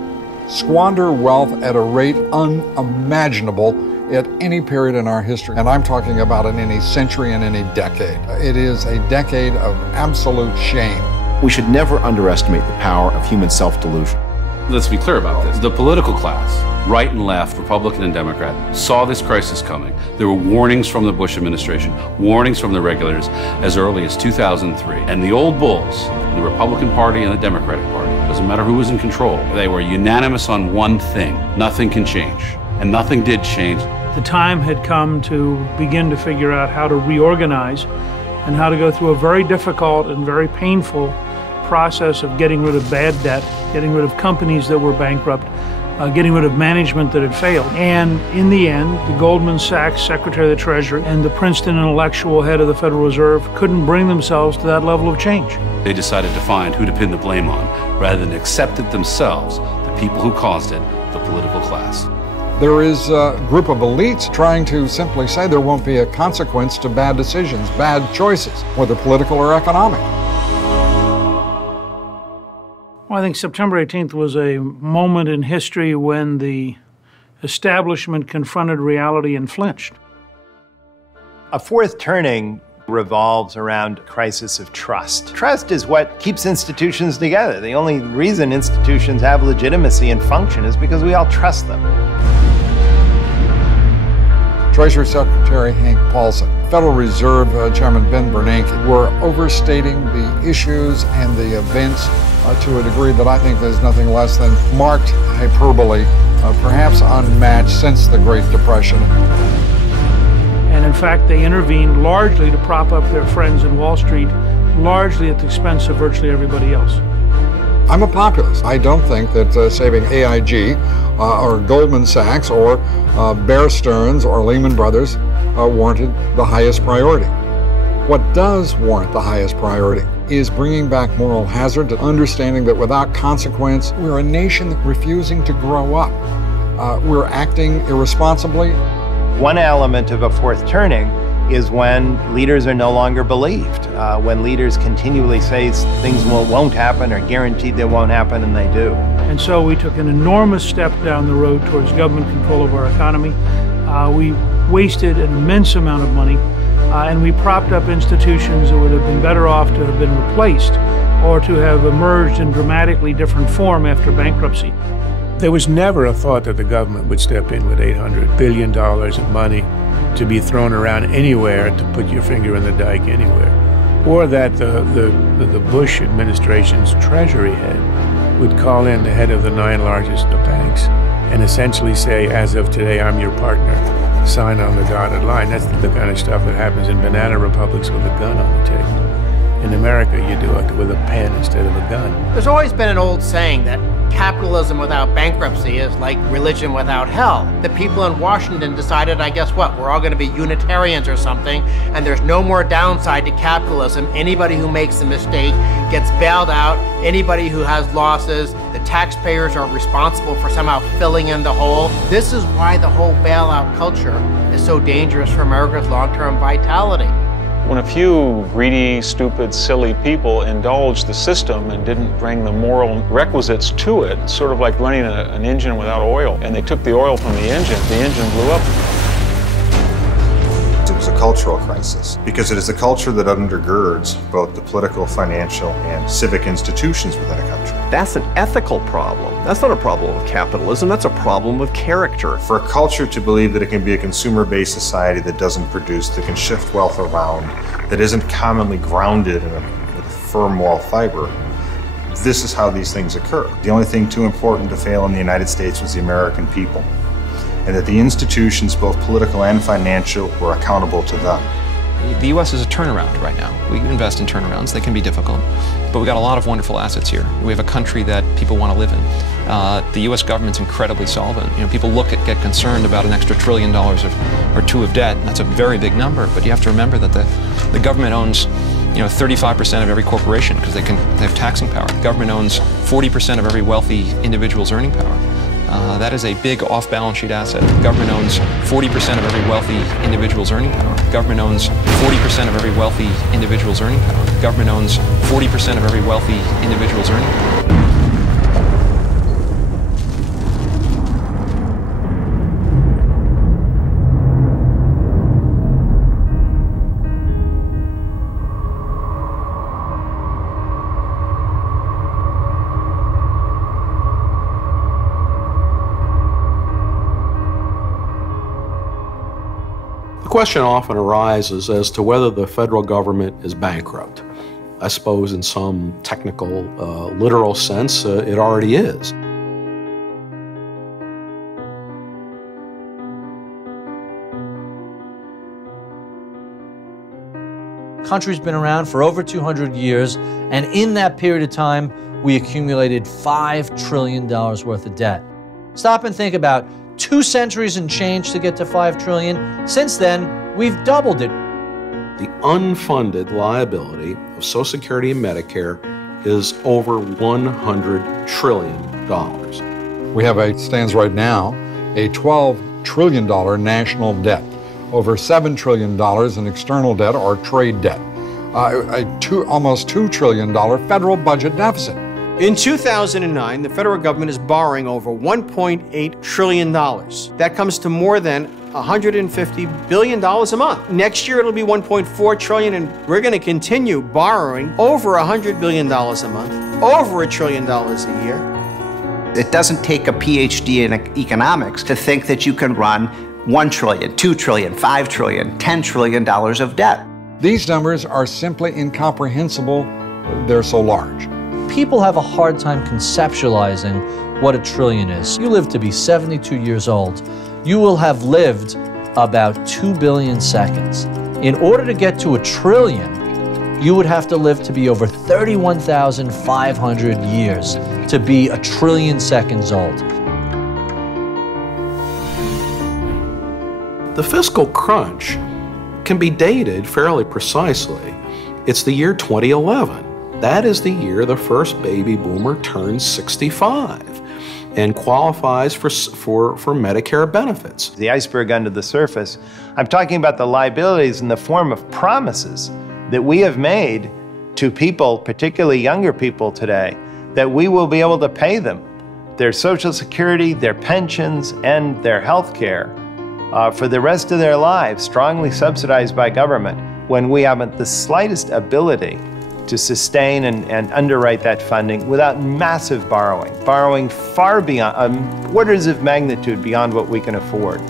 wealth at a rate unimaginable at any period in our history. And I'm talking about in any century and any decade. It is a decade of absolute shame. We should never underestimate the power of human self-delusion. Let's be clear about this. The political class, right and left, Republican and Democrat, saw this crisis coming. There were warnings from the Bush administration, warnings from the regulators as early as 2003. And the old bulls, the Republican Party and the Democratic Party, doesn't matter who was in control, they were unanimous on one thing: nothing can change. And nothing did change. The time had come to begin to figure out how to reorganize and how to go through a very difficult and very painful process of getting rid of bad debt, getting rid of companies that were bankrupt, getting rid of management that had failed. And in the end, the Goldman Sachs Secretary of the Treasury and the Princeton intellectual head of the Federal Reserve couldn't bring themselves to that level of change. They decided to find who to pin the blame on, rather than accept it themselves, the people who caused it, the political class. There is a group of elites trying to simply say there won't be a consequence to bad decisions, bad choices, whether political or economic. Well, I think September 18th was a moment in history when the establishment confronted reality and flinched. A fourth turning revolves around a crisis of trust. Trust is what keeps institutions together. The only reason institutions have legitimacy and function is because we all trust them. Treasury Secretary Hank Paulson, Federal Reserve Chairman Ben Bernanke were overstating the issues and the events to a degree that I think there's nothing less than marked hyperbole, perhaps unmatched since the Great Depression. And in fact, they intervened largely to prop up their friends in Wall Street, largely at the expense of virtually everybody else. I'm a populist. I don't think that saving AIG or Goldman Sachs or Bear Stearns or Lehman Brothers warranted the highest priority. What does warrant the highest priority is bringing back moral hazard, to understanding that without consequence, we're a nation refusing to grow up. We're acting irresponsibly. One element of a fourth turning is when leaders are no longer believed, when leaders continually say things won't happen or guaranteed they won't happen, and they do. And so we took an enormous step down the road towards government control of our economy. We wasted an immense amount of money, and we propped up institutions that would have been better off to have been replaced or to have emerged in dramatically different form after bankruptcy. There was never a thought that the government would step in with $800 billion of money to be thrown around anywhere to put your finger in the dike anywhere, or that the Bush administration's treasury head would call in the head of the 9 largest banks and essentially say, as of today, I'm your partner, sign on the dotted line. That's the kind of stuff that happens in banana republics with a gun on the table. In America, you do it with a pen instead of a gun. There's always been an old saying that capitalism without bankruptcy is like religion without hell. The people in Washington decided, I guess what, we're all going to be Unitarians or something, and there's no more downside to capitalism. Anybody who makes a mistake gets bailed out. Anybody who has losses, the taxpayers are responsible for somehow filling in the hole. This is why the whole bailout culture is so dangerous for America's long-term vitality. When a few greedy, stupid, silly people indulged the system and didn't bring the moral requisites to it, it's sort of like running an engine without oil, and they took the oil from the engine blew up. It was a cultural crisis because it is a culture that undergirds both the political, financial, and civic institutions within a country. That's an ethical problem. That's not a problem of capitalism, that's a problem of character. For a culture to believe that it can be a consumer-based society that doesn't produce, that can shift wealth around, that isn't commonly grounded in with a firm moral fiber, this is how these things occur. The only thing too important to fail in the United States was the American people, and that the institutions, both political and financial, were accountable to them. The U.S. is a turnaround right now. We invest in turnarounds. They can be difficult, but we've got a lot of wonderful assets here. We have a country that people want to live in. The U.S. government's incredibly solvent. You know, people get concerned about an extra $1 trillion or $2 of debt. That's a very big number, but you have to remember that the government owns 35% of every corporation because they have taxing power. The government owns 40% of every wealthy individual's earning power. That is a big off-balance sheet asset. The government owns 40% of every wealthy individual's earning power. The government owns 40% of every wealthy individual's earning power. The government owns 40% of every wealthy individual's earning power. The question often arises as to whether the federal government is bankrupt. I suppose in some technical, literal sense, it already is. The country's been around for over 200 years, and in that period of time, we accumulated $5 trillion worth of debt. Stop and think about 2 centuries and change to get to $5 trillion. Since then, we've doubled it. The unfunded liability of Social Security and Medicare is over $100 trillion. We have stands right now, a $12 trillion national debt, over $7 trillion in external debt or trade debt, almost $2 trillion federal budget deficit. In 2009, the federal government is borrowing over $1.8 trillion. That comes to more than $150 billion a month. Next year, it'll be $1.4 trillion, and we're going to continue borrowing over $100 billion a month, over $1 trillion a year. It doesn't take a PhD in economics to think that you can run $1 trillion, $2 trillion, $5 trillion, $10 trillion of debt. These numbers are simply incomprehensible. They're so large. People have a hard time conceptualizing what $1 trillion is. You live to be 72 years old. You will have lived about 2 billion seconds. In order to get to $1 trillion, you would have to live to be over 31,500 years to be 1 trillion seconds old. The fiscal crunch can be dated fairly precisely. It's the year 2011. That is the year the first baby boomer turns 65 and qualifies for Medicare benefits. The iceberg under the surface, I'm talking about the liabilities in the form of promises that we have made to people, particularly younger people today, that we will be able to pay them their Social Security, their pensions, and their health care for the rest of their lives, strongly subsidized by government, when we haven't the slightest ability to sustain and underwrite that funding without massive borrowing far beyond, orders of magnitude beyond what we can afford.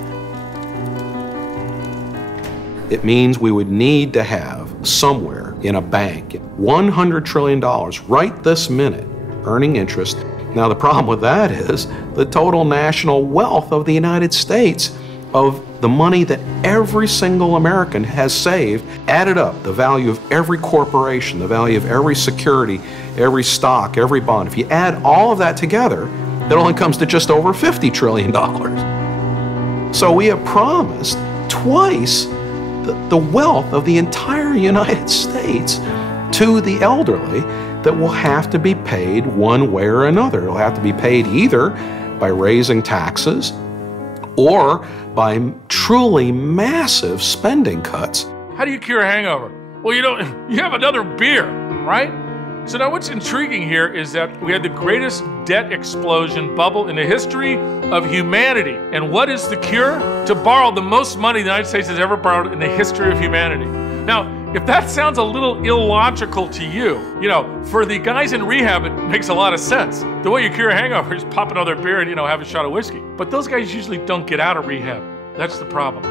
It means we would need to have somewhere in a bank $100 trillion right this minute earning interest. Now the problem with that is the total national wealth of the United States, of the money that every single American has saved, added up, the value of every corporation, the value of every security, every stock, every bond. If you add all of that together, it only comes to just over $50 trillion. So we have promised twice the wealth of the entire United States to the elderly that will have to be paid one way or another. It'll have to be paid either by raising taxes or by truly massive spending cuts. How do you cure a hangover? Well, you have another beer, right? So now what's intriguing here is that we had the greatest debt explosion bubble in the history of humanity. And what is the cure? To borrow the most money the United States has ever borrowed in the history of humanity. Now, if that sounds a little illogical to you, for the guys in rehab, it makes a lot of sense. The way you cure a hangover is pop another beer and, have a shot of whiskey. But those guys usually don't get out of rehab. That's the problem.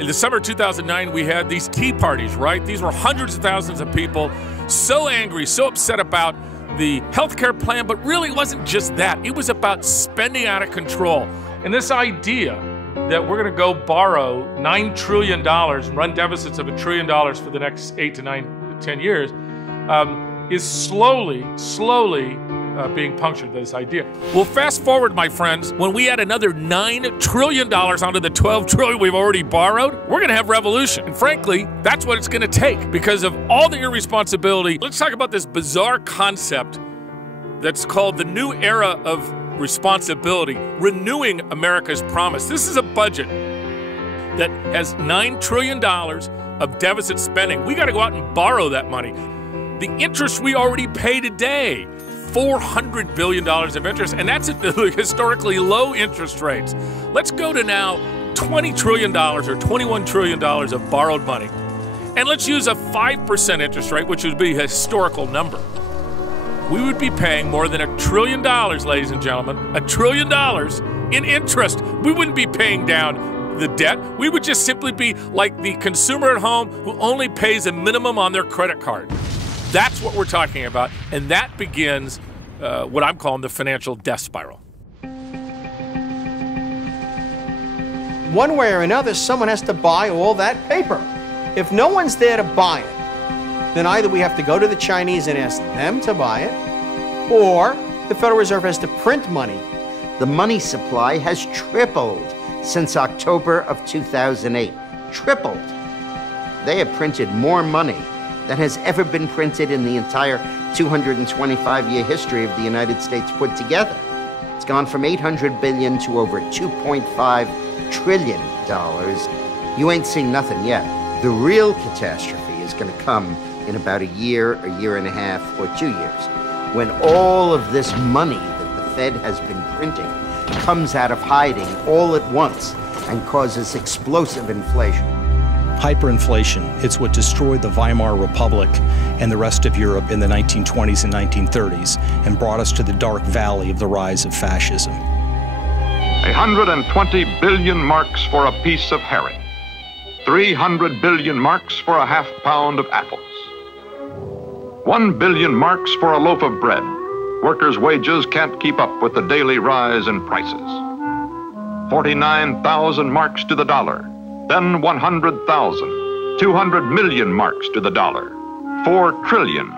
In the summer of 2009, we had these tea parties, right? These were hundreds of thousands of people so angry, so upset about the healthcare plan, but really it wasn't just that. It was about spending out of control. And this idea that we're going to go borrow $9 trillion and run deficits of $1 trillion for the next 8 to 10 years is slowly being punctured, this idea. Well, fast forward, my friends, when we add another $9 trillion onto the $12 trillion we've already borrowed, we're going to have revolution. And frankly, that's what it's going to take because of all the irresponsibility. Let's talk about this bizarre concept that's called the new era of responsibility, renewing America's promise. This is a budget that has $9 trillion of deficit spending. We got to go out and borrow that money. The interest we already pay today, $400 billion of interest, and that's at the historically low interest rates. Let's go to now $20 trillion or $21 trillion of borrowed money. And let's use a 5% interest rate, which would be a historical number. We would be paying more than $1 trillion, ladies and gentlemen, $1 trillion in interest. We wouldn't be paying down the debt. We would just simply be like the consumer at home who only pays a minimum on their credit card. That's what we're talking about, and that begins what I'm calling the financial death spiral. One way or another, someone has to buy all that paper. If no one's there to buy it, then either we have to go to the Chinese and ask them to buy it, or the Federal Reserve has to print money. The money supply has tripled since October of 2008. Tripled. They have printed more money than has ever been printed in the entire 225-year history of the United States put together. It's gone from $800 billion to over $2.5 trillion. You ain't seen nothing yet. The real catastrophe is going to come in about a year and a half, or 2 years, when all of this money that the Fed has been printing comes out of hiding all at once and causes explosive inflation. Hyperinflation, it's what destroyed the Weimar Republic and the rest of Europe in the 1920s and 1930s and brought us to the dark valley of the rise of fascism. 120 billion marks for a piece of herring. 300 billion marks for a half pound of apples. 1 billion marks for a loaf of bread. Workers' wages can't keep up with the daily rise in prices. 49,000 marks to the dollar. Then 100,000. 200 million marks to the dollar. 4 trillion.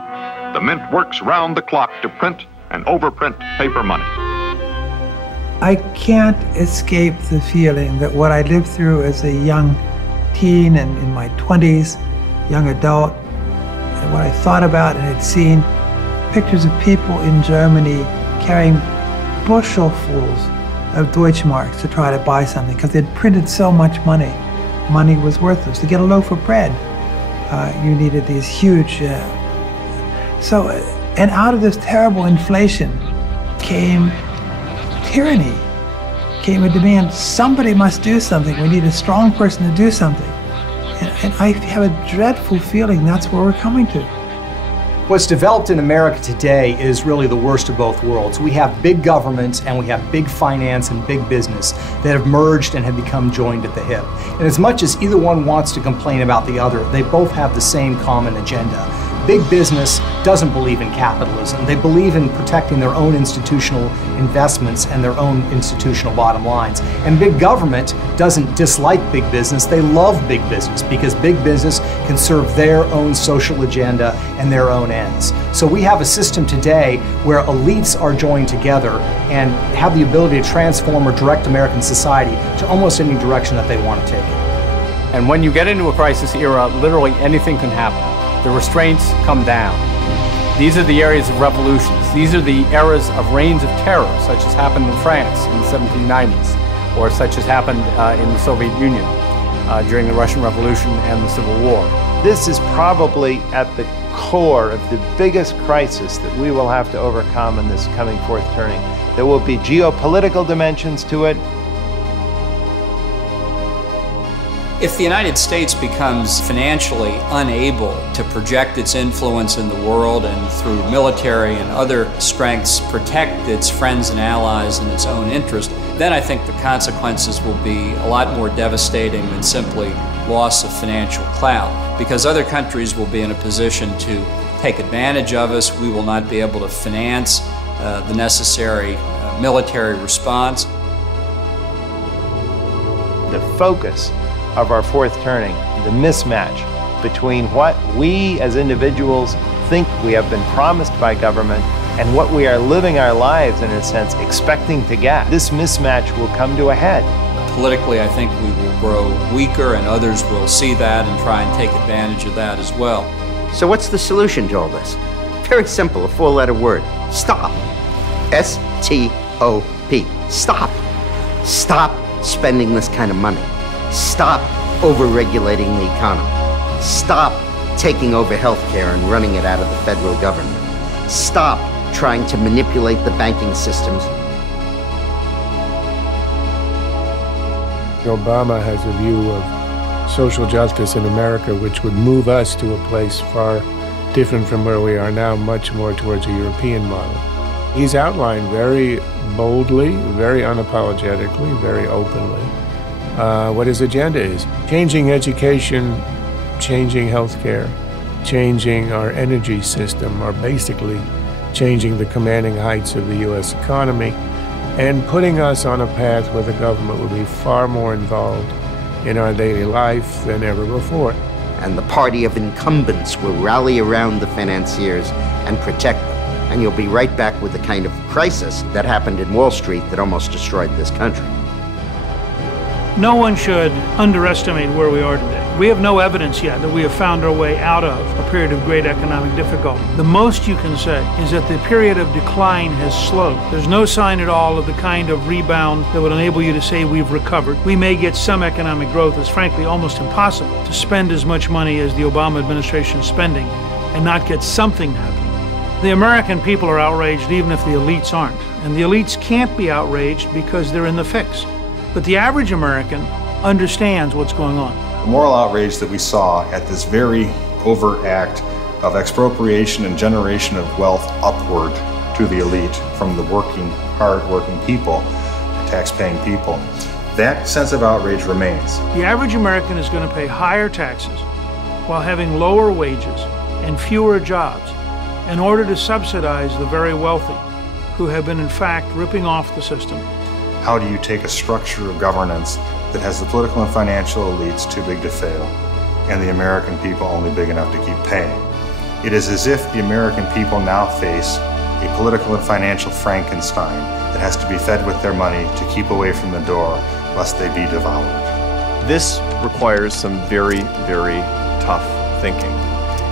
The mint works round the clock to print and overprint paper money. I can't escape the feeling that what I lived through as a young teen and in my 20s, young adult, and what I thought about and had seen, pictures of people in Germany carrying bushelfuls of Deutschmarks to try to buy something because they'd printed so much money. Money was worthless. To get a loaf of bread, you needed these huge... and out of this terrible inflation came tyranny came a demand, somebody must do something. We need a strong person to do something. And I have a dreadful feeling that's where we're coming to. What's developed in America today is really the worst of both worlds. We have big government and we have big finance and big business that have merged and have become joined at the hip. And as much as either one wants to complain about the other, they both have the same common agenda. Big business doesn't believe in capitalism. They believe in protecting their own institutional investments and their own institutional bottom lines. And big government doesn't dislike big business. They love big business because big business can serve their own social agenda and their own ends. So we have a system today where elites are joined together and have the ability to transform or direct American society to almost any direction that they want to take it. And when you get into a crisis era, literally anything can happen. The restraints come down. These are the areas of revolutions. These are the eras of reigns of terror, such as happened in France in the 1790s, or such as happened in the Soviet Union during the Russian Revolution and the Civil War. This is probably at the core of the biggest crisis that we will have to overcome in this coming fourth turning. There will be geopolitical dimensions to it. If the United States becomes financially unable to project its influence in the world and through military and other strengths protect its friends and allies in its own interest, then I think the consequences will be a lot more devastating than simply loss of financial clout, because other countries will be in a position to take advantage of us. We will not be able to finance the necessary military response. The focus of our fourth turning, the mismatch between what we as individuals think we have been promised by government and what we are living our lives, in a sense, expecting to get. This mismatch will come to a head. Politically, I think we will grow weaker, and others will see that and try and take advantage of that as well. So what's the solution to all this? Very simple, a four-letter word. Stop. S-T-O-P. Stop. Stop spending this kind of money. Stop over-regulating the economy. Stop taking over healthcare and running it out of the federal government. Stop trying to manipulate the banking systems. Obama has a view of social justice in America which would move us to a place far different from where we are now, much more towards a European model. He's outlined very boldly, very unapologetically, very openly what his agenda is. Changing education, changing healthcare, changing our energy system, are basically changing the commanding heights of the U.S. economy and putting us on a path where the government will be far more involved in our daily life than ever before. And the party of incumbents will rally around the financiers and protect them. And you'll be right back with the kind of crisis that happened in Wall Street that almost destroyed this country. No one should underestimate where we are today. We have no evidence yet that we have found our way out of a period of great economic difficulty. The most you can say is that the period of decline has slowed. There's no sign at all of the kind of rebound that would enable you to say we've recovered. We may get some economic growth. It's frankly almost impossible to spend as much money as the Obama administration is spending and not get something happening. The American people are outraged even if the elites aren't. And the elites can't be outraged because they're in the fix. But the average American understands what's going on. The moral outrage that we saw at this very overt act of expropriation and generation of wealth upward to the elite from the working, hard-working people, tax-paying people, that sense of outrage remains. The average American is going to pay higher taxes while having lower wages and fewer jobs in order to subsidize the very wealthy who have been, in fact, ripping off the system. How do you take a structure of governance that has the political and financial elites too big to fail, and the American people only big enough to keep paying? It is as if the American people now face a political and financial Frankenstein that has to be fed with their money to keep away from the door, lest they be devoured. This requires some very, very tough thinking.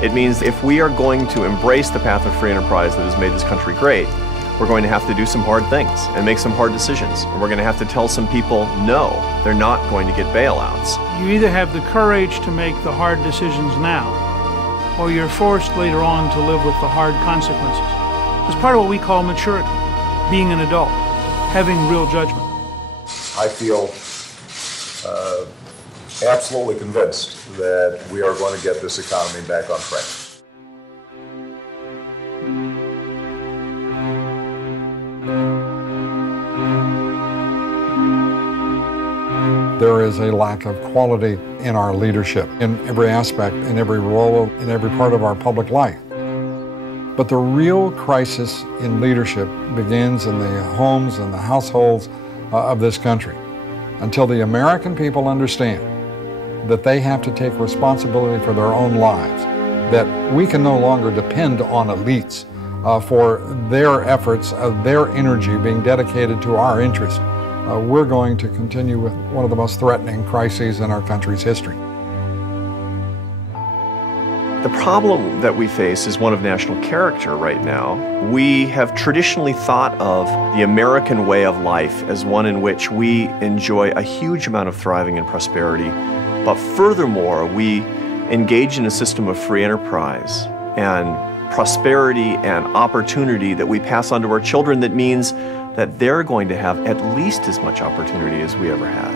It means if we are going to embrace the path of free enterprise that has made this country great, we're going to have to do some hard things and make some hard decisions. And we're going to have to tell some people, no, they're not going to get bailouts. You either have the courage to make the hard decisions now, or you're forced later on to live with the hard consequences. It's part of what we call maturity, being an adult, having real judgment. I feel absolutely convinced that we are going to get this economy back on track. There is a lack of quality in our leadership, in every aspect, in every role, in every part of our public life. But the real crisis in leadership begins in the homes and the households of this country. Until the American people understand that they have to take responsibility for their own lives, that we can no longer depend on elites for their efforts, their energy being dedicated to our interest, we're going to continue with one of the most threatening crises in our country's history. The problem that we face is one of national character right now. We have traditionally thought of the American way of life as one in which we enjoy a huge amount of thriving and prosperity, but furthermore, we engage in a system of free enterprise and prosperity and opportunity that we pass on to our children that means that they're going to have at least as much opportunity as we ever had.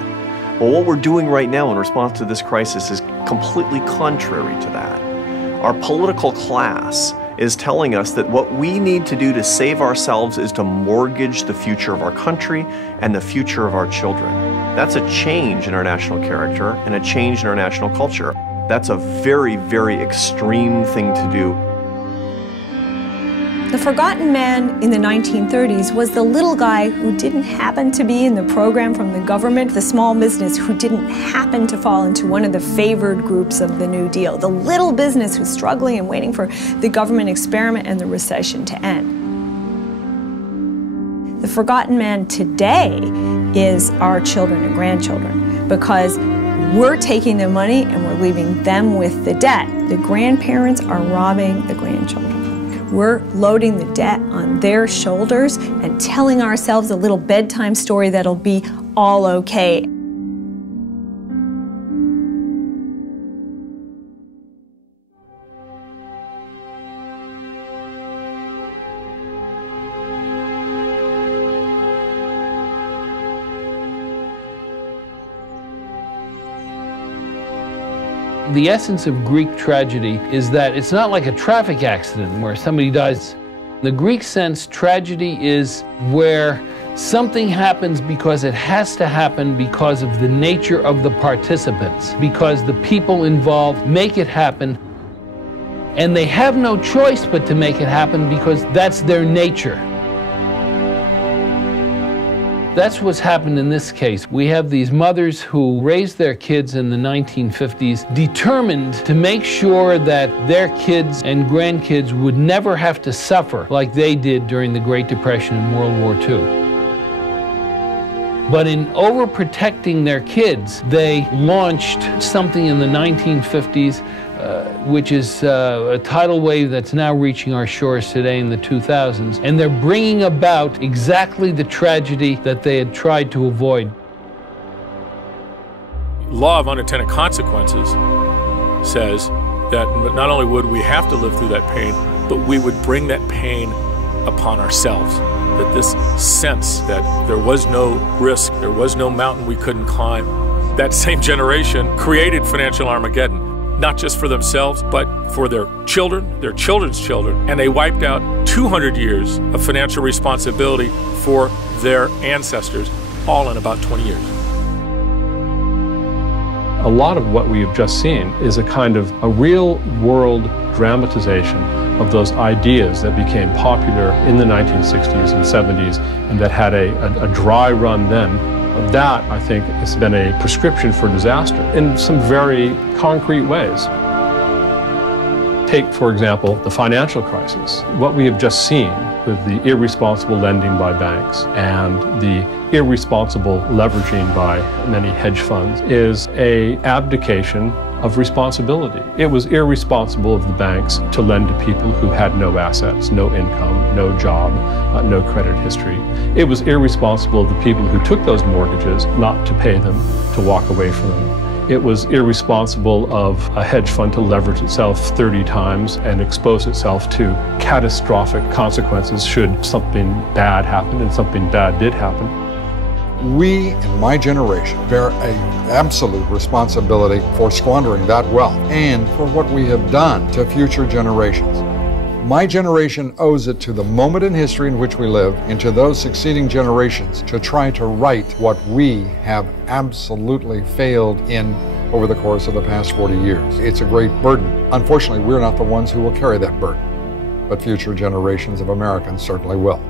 Well, what we're doing right now in response to this crisis is completely contrary to that. Our political class is telling us that what we need to do to save ourselves is to mortgage the future of our country and the future of our children. That's a change in our national character and a change in our national culture. That's a very, very extreme thing to do. The forgotten man in the 1930s was the little guy who didn't happen to be in the program from the government, the small business who didn't happen to fall into one of the favored groups of the New Deal, the little business who's struggling and waiting for the government experiment and the recession to end. The forgotten man today is our children and grandchildren, because we're taking the money and we're leaving them with the debt. The grandparents are robbing the grandchildren. We're loading the debt on their shoulders and telling ourselves a little bedtime story that'll be all okay. The essence of Greek tragedy is that it's not like a traffic accident where somebody dies. In the Greek sense, tragedy is where something happens because it has to happen because of the nature of the participants, because the people involved make it happen, and they have no choice but to make it happen because that's their nature. That's what's happened in this case. We have these mothers who raised their kids in the 1950s, determined to make sure that their kids and grandkids would never have to suffer like they did during the Great Depression and World War II. But in overprotecting their kids, they launched something in the 1950s which is a tidal wave that's now reaching our shores today in the 2000s. And they're bringing about exactly the tragedy that they had tried to avoid. Law of unintended consequences says that not only would we have to live through that pain, but we would bring that pain upon ourselves. That this sense that there was no risk, there was no mountain we couldn't climb, that same generation created financial Armageddon. Not just for themselves, but for their children, their children's children. And they wiped out 200 years of financial responsibility for their ancestors, all in about 20 years. A lot of what we have just seen is a kind of a real-world dramatization of those ideas that became popular in the 1960s and 70s and that had a dry run then. That, I think, has been a prescription for disaster in some very concrete ways. Take, for example, the financial crisis. What we have just seen with the irresponsible lending by banks and the irresponsible leveraging by many hedge funds is an abdication of responsibility. It was irresponsible of the banks to lend to people who had no assets, no income, no job, no credit history. It was irresponsible of the people who took those mortgages not to pay them, to walk away from them. It was irresponsible of a hedge fund to leverage itself 30 times and expose itself to catastrophic consequences should something bad happen, and something bad did happen. We, in my generation, bear an absolute responsibility for squandering that wealth and for what we have done to future generations. My generation owes it to the moment in history in which we live and to those succeeding generations to try to right what we have absolutely failed in over the course of the past 40 years. It's a great burden. Unfortunately, we're not the ones who will carry that burden, but future generations of Americans certainly will.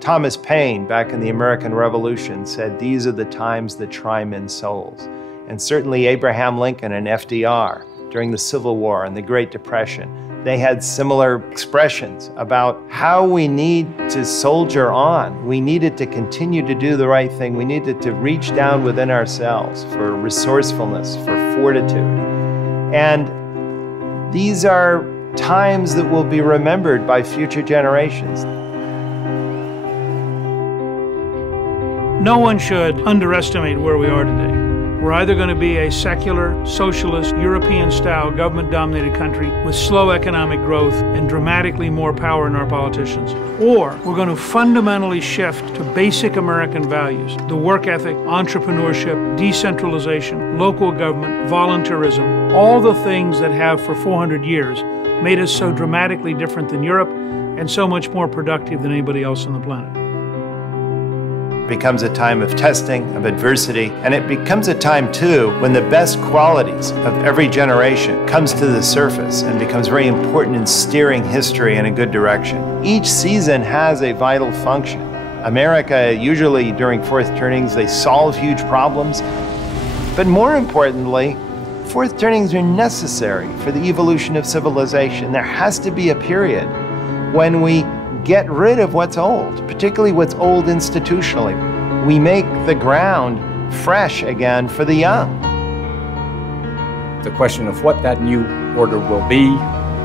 Thomas Paine, back in the American Revolution, said these are the times that try men's souls. And certainly Abraham Lincoln and FDR during the Civil War and the Great Depression, they had similar expressions about how we need to soldier on. We needed to continue to do the right thing. We needed to reach down within ourselves for resourcefulness, for fortitude. And these are times that will be remembered by future generations. No one should underestimate where we are today. We're either going to be a secular, socialist, European-style, government-dominated country with slow economic growth and dramatically more power in our politicians, or we're going to fundamentally shift to basic American values: the work ethic, entrepreneurship, decentralization, local government, volunteerism, all the things that have for 400 years made us so dramatically different than Europe and so much more productive than anybody else on the planet. It becomes a time of testing, of adversity, and it becomes a time too when the best qualities of every generation comes to the surface and becomes very important in steering history in a good direction. Each season has a vital function. America, usually during fourth turnings, they solve huge problems, but more importantly, fourth turnings are necessary for the evolution of civilization. There has to be a period when we get rid of what's old, particularly what's old institutionally. We make the ground fresh again for the young. The question of what that new order will be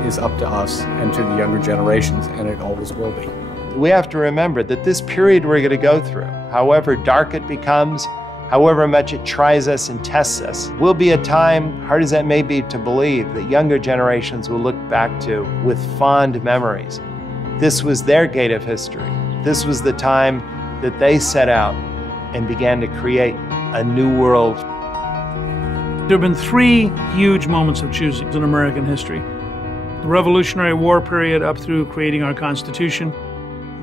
is up to us and to the younger generations, and it always will be. We have to remember that this period we're going to go through, however dark it becomes, however much it tries us and tests us, will be a time, hard as that may be to believe, that younger generations will look back to with fond memories. This was their gate of history. This was the time that they set out and began to create a new world. There have been three huge moments of choosing in American history: the Revolutionary War period up through creating our Constitution,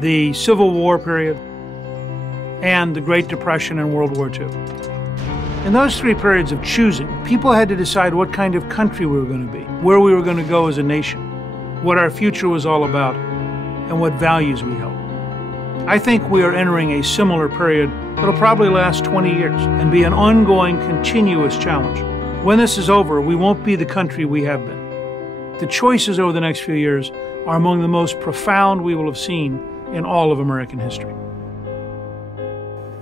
the Civil War period, and the Great Depression and World War II. In those three periods of choosing, people had to decide what kind of country we were going to be, where we were going to go as a nation, what our future was all about, and what values we held. I think we are entering a similar period that'll probably last 20 years and be an ongoing, continuous challenge. When this is over, we won't be the country we have been. The choices over the next few years are among the most profound we will have seen in all of American history.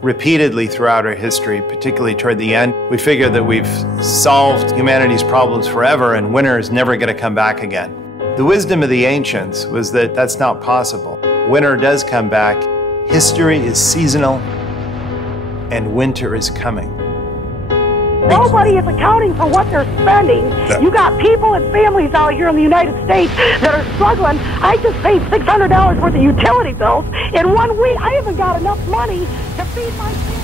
Repeatedly throughout our history, particularly toward the end, we figure that we've solved humanity's problems forever and winter is never going to come back again. The wisdom of the ancients was that that's not possible. Winter does come back. History is seasonal, and winter is coming. Nobody is accounting for what they're spending. You got people and families out here in the United States that are struggling. I just paid $600 worth of utility bills in 1 week. I haven't got enough money to feed my family.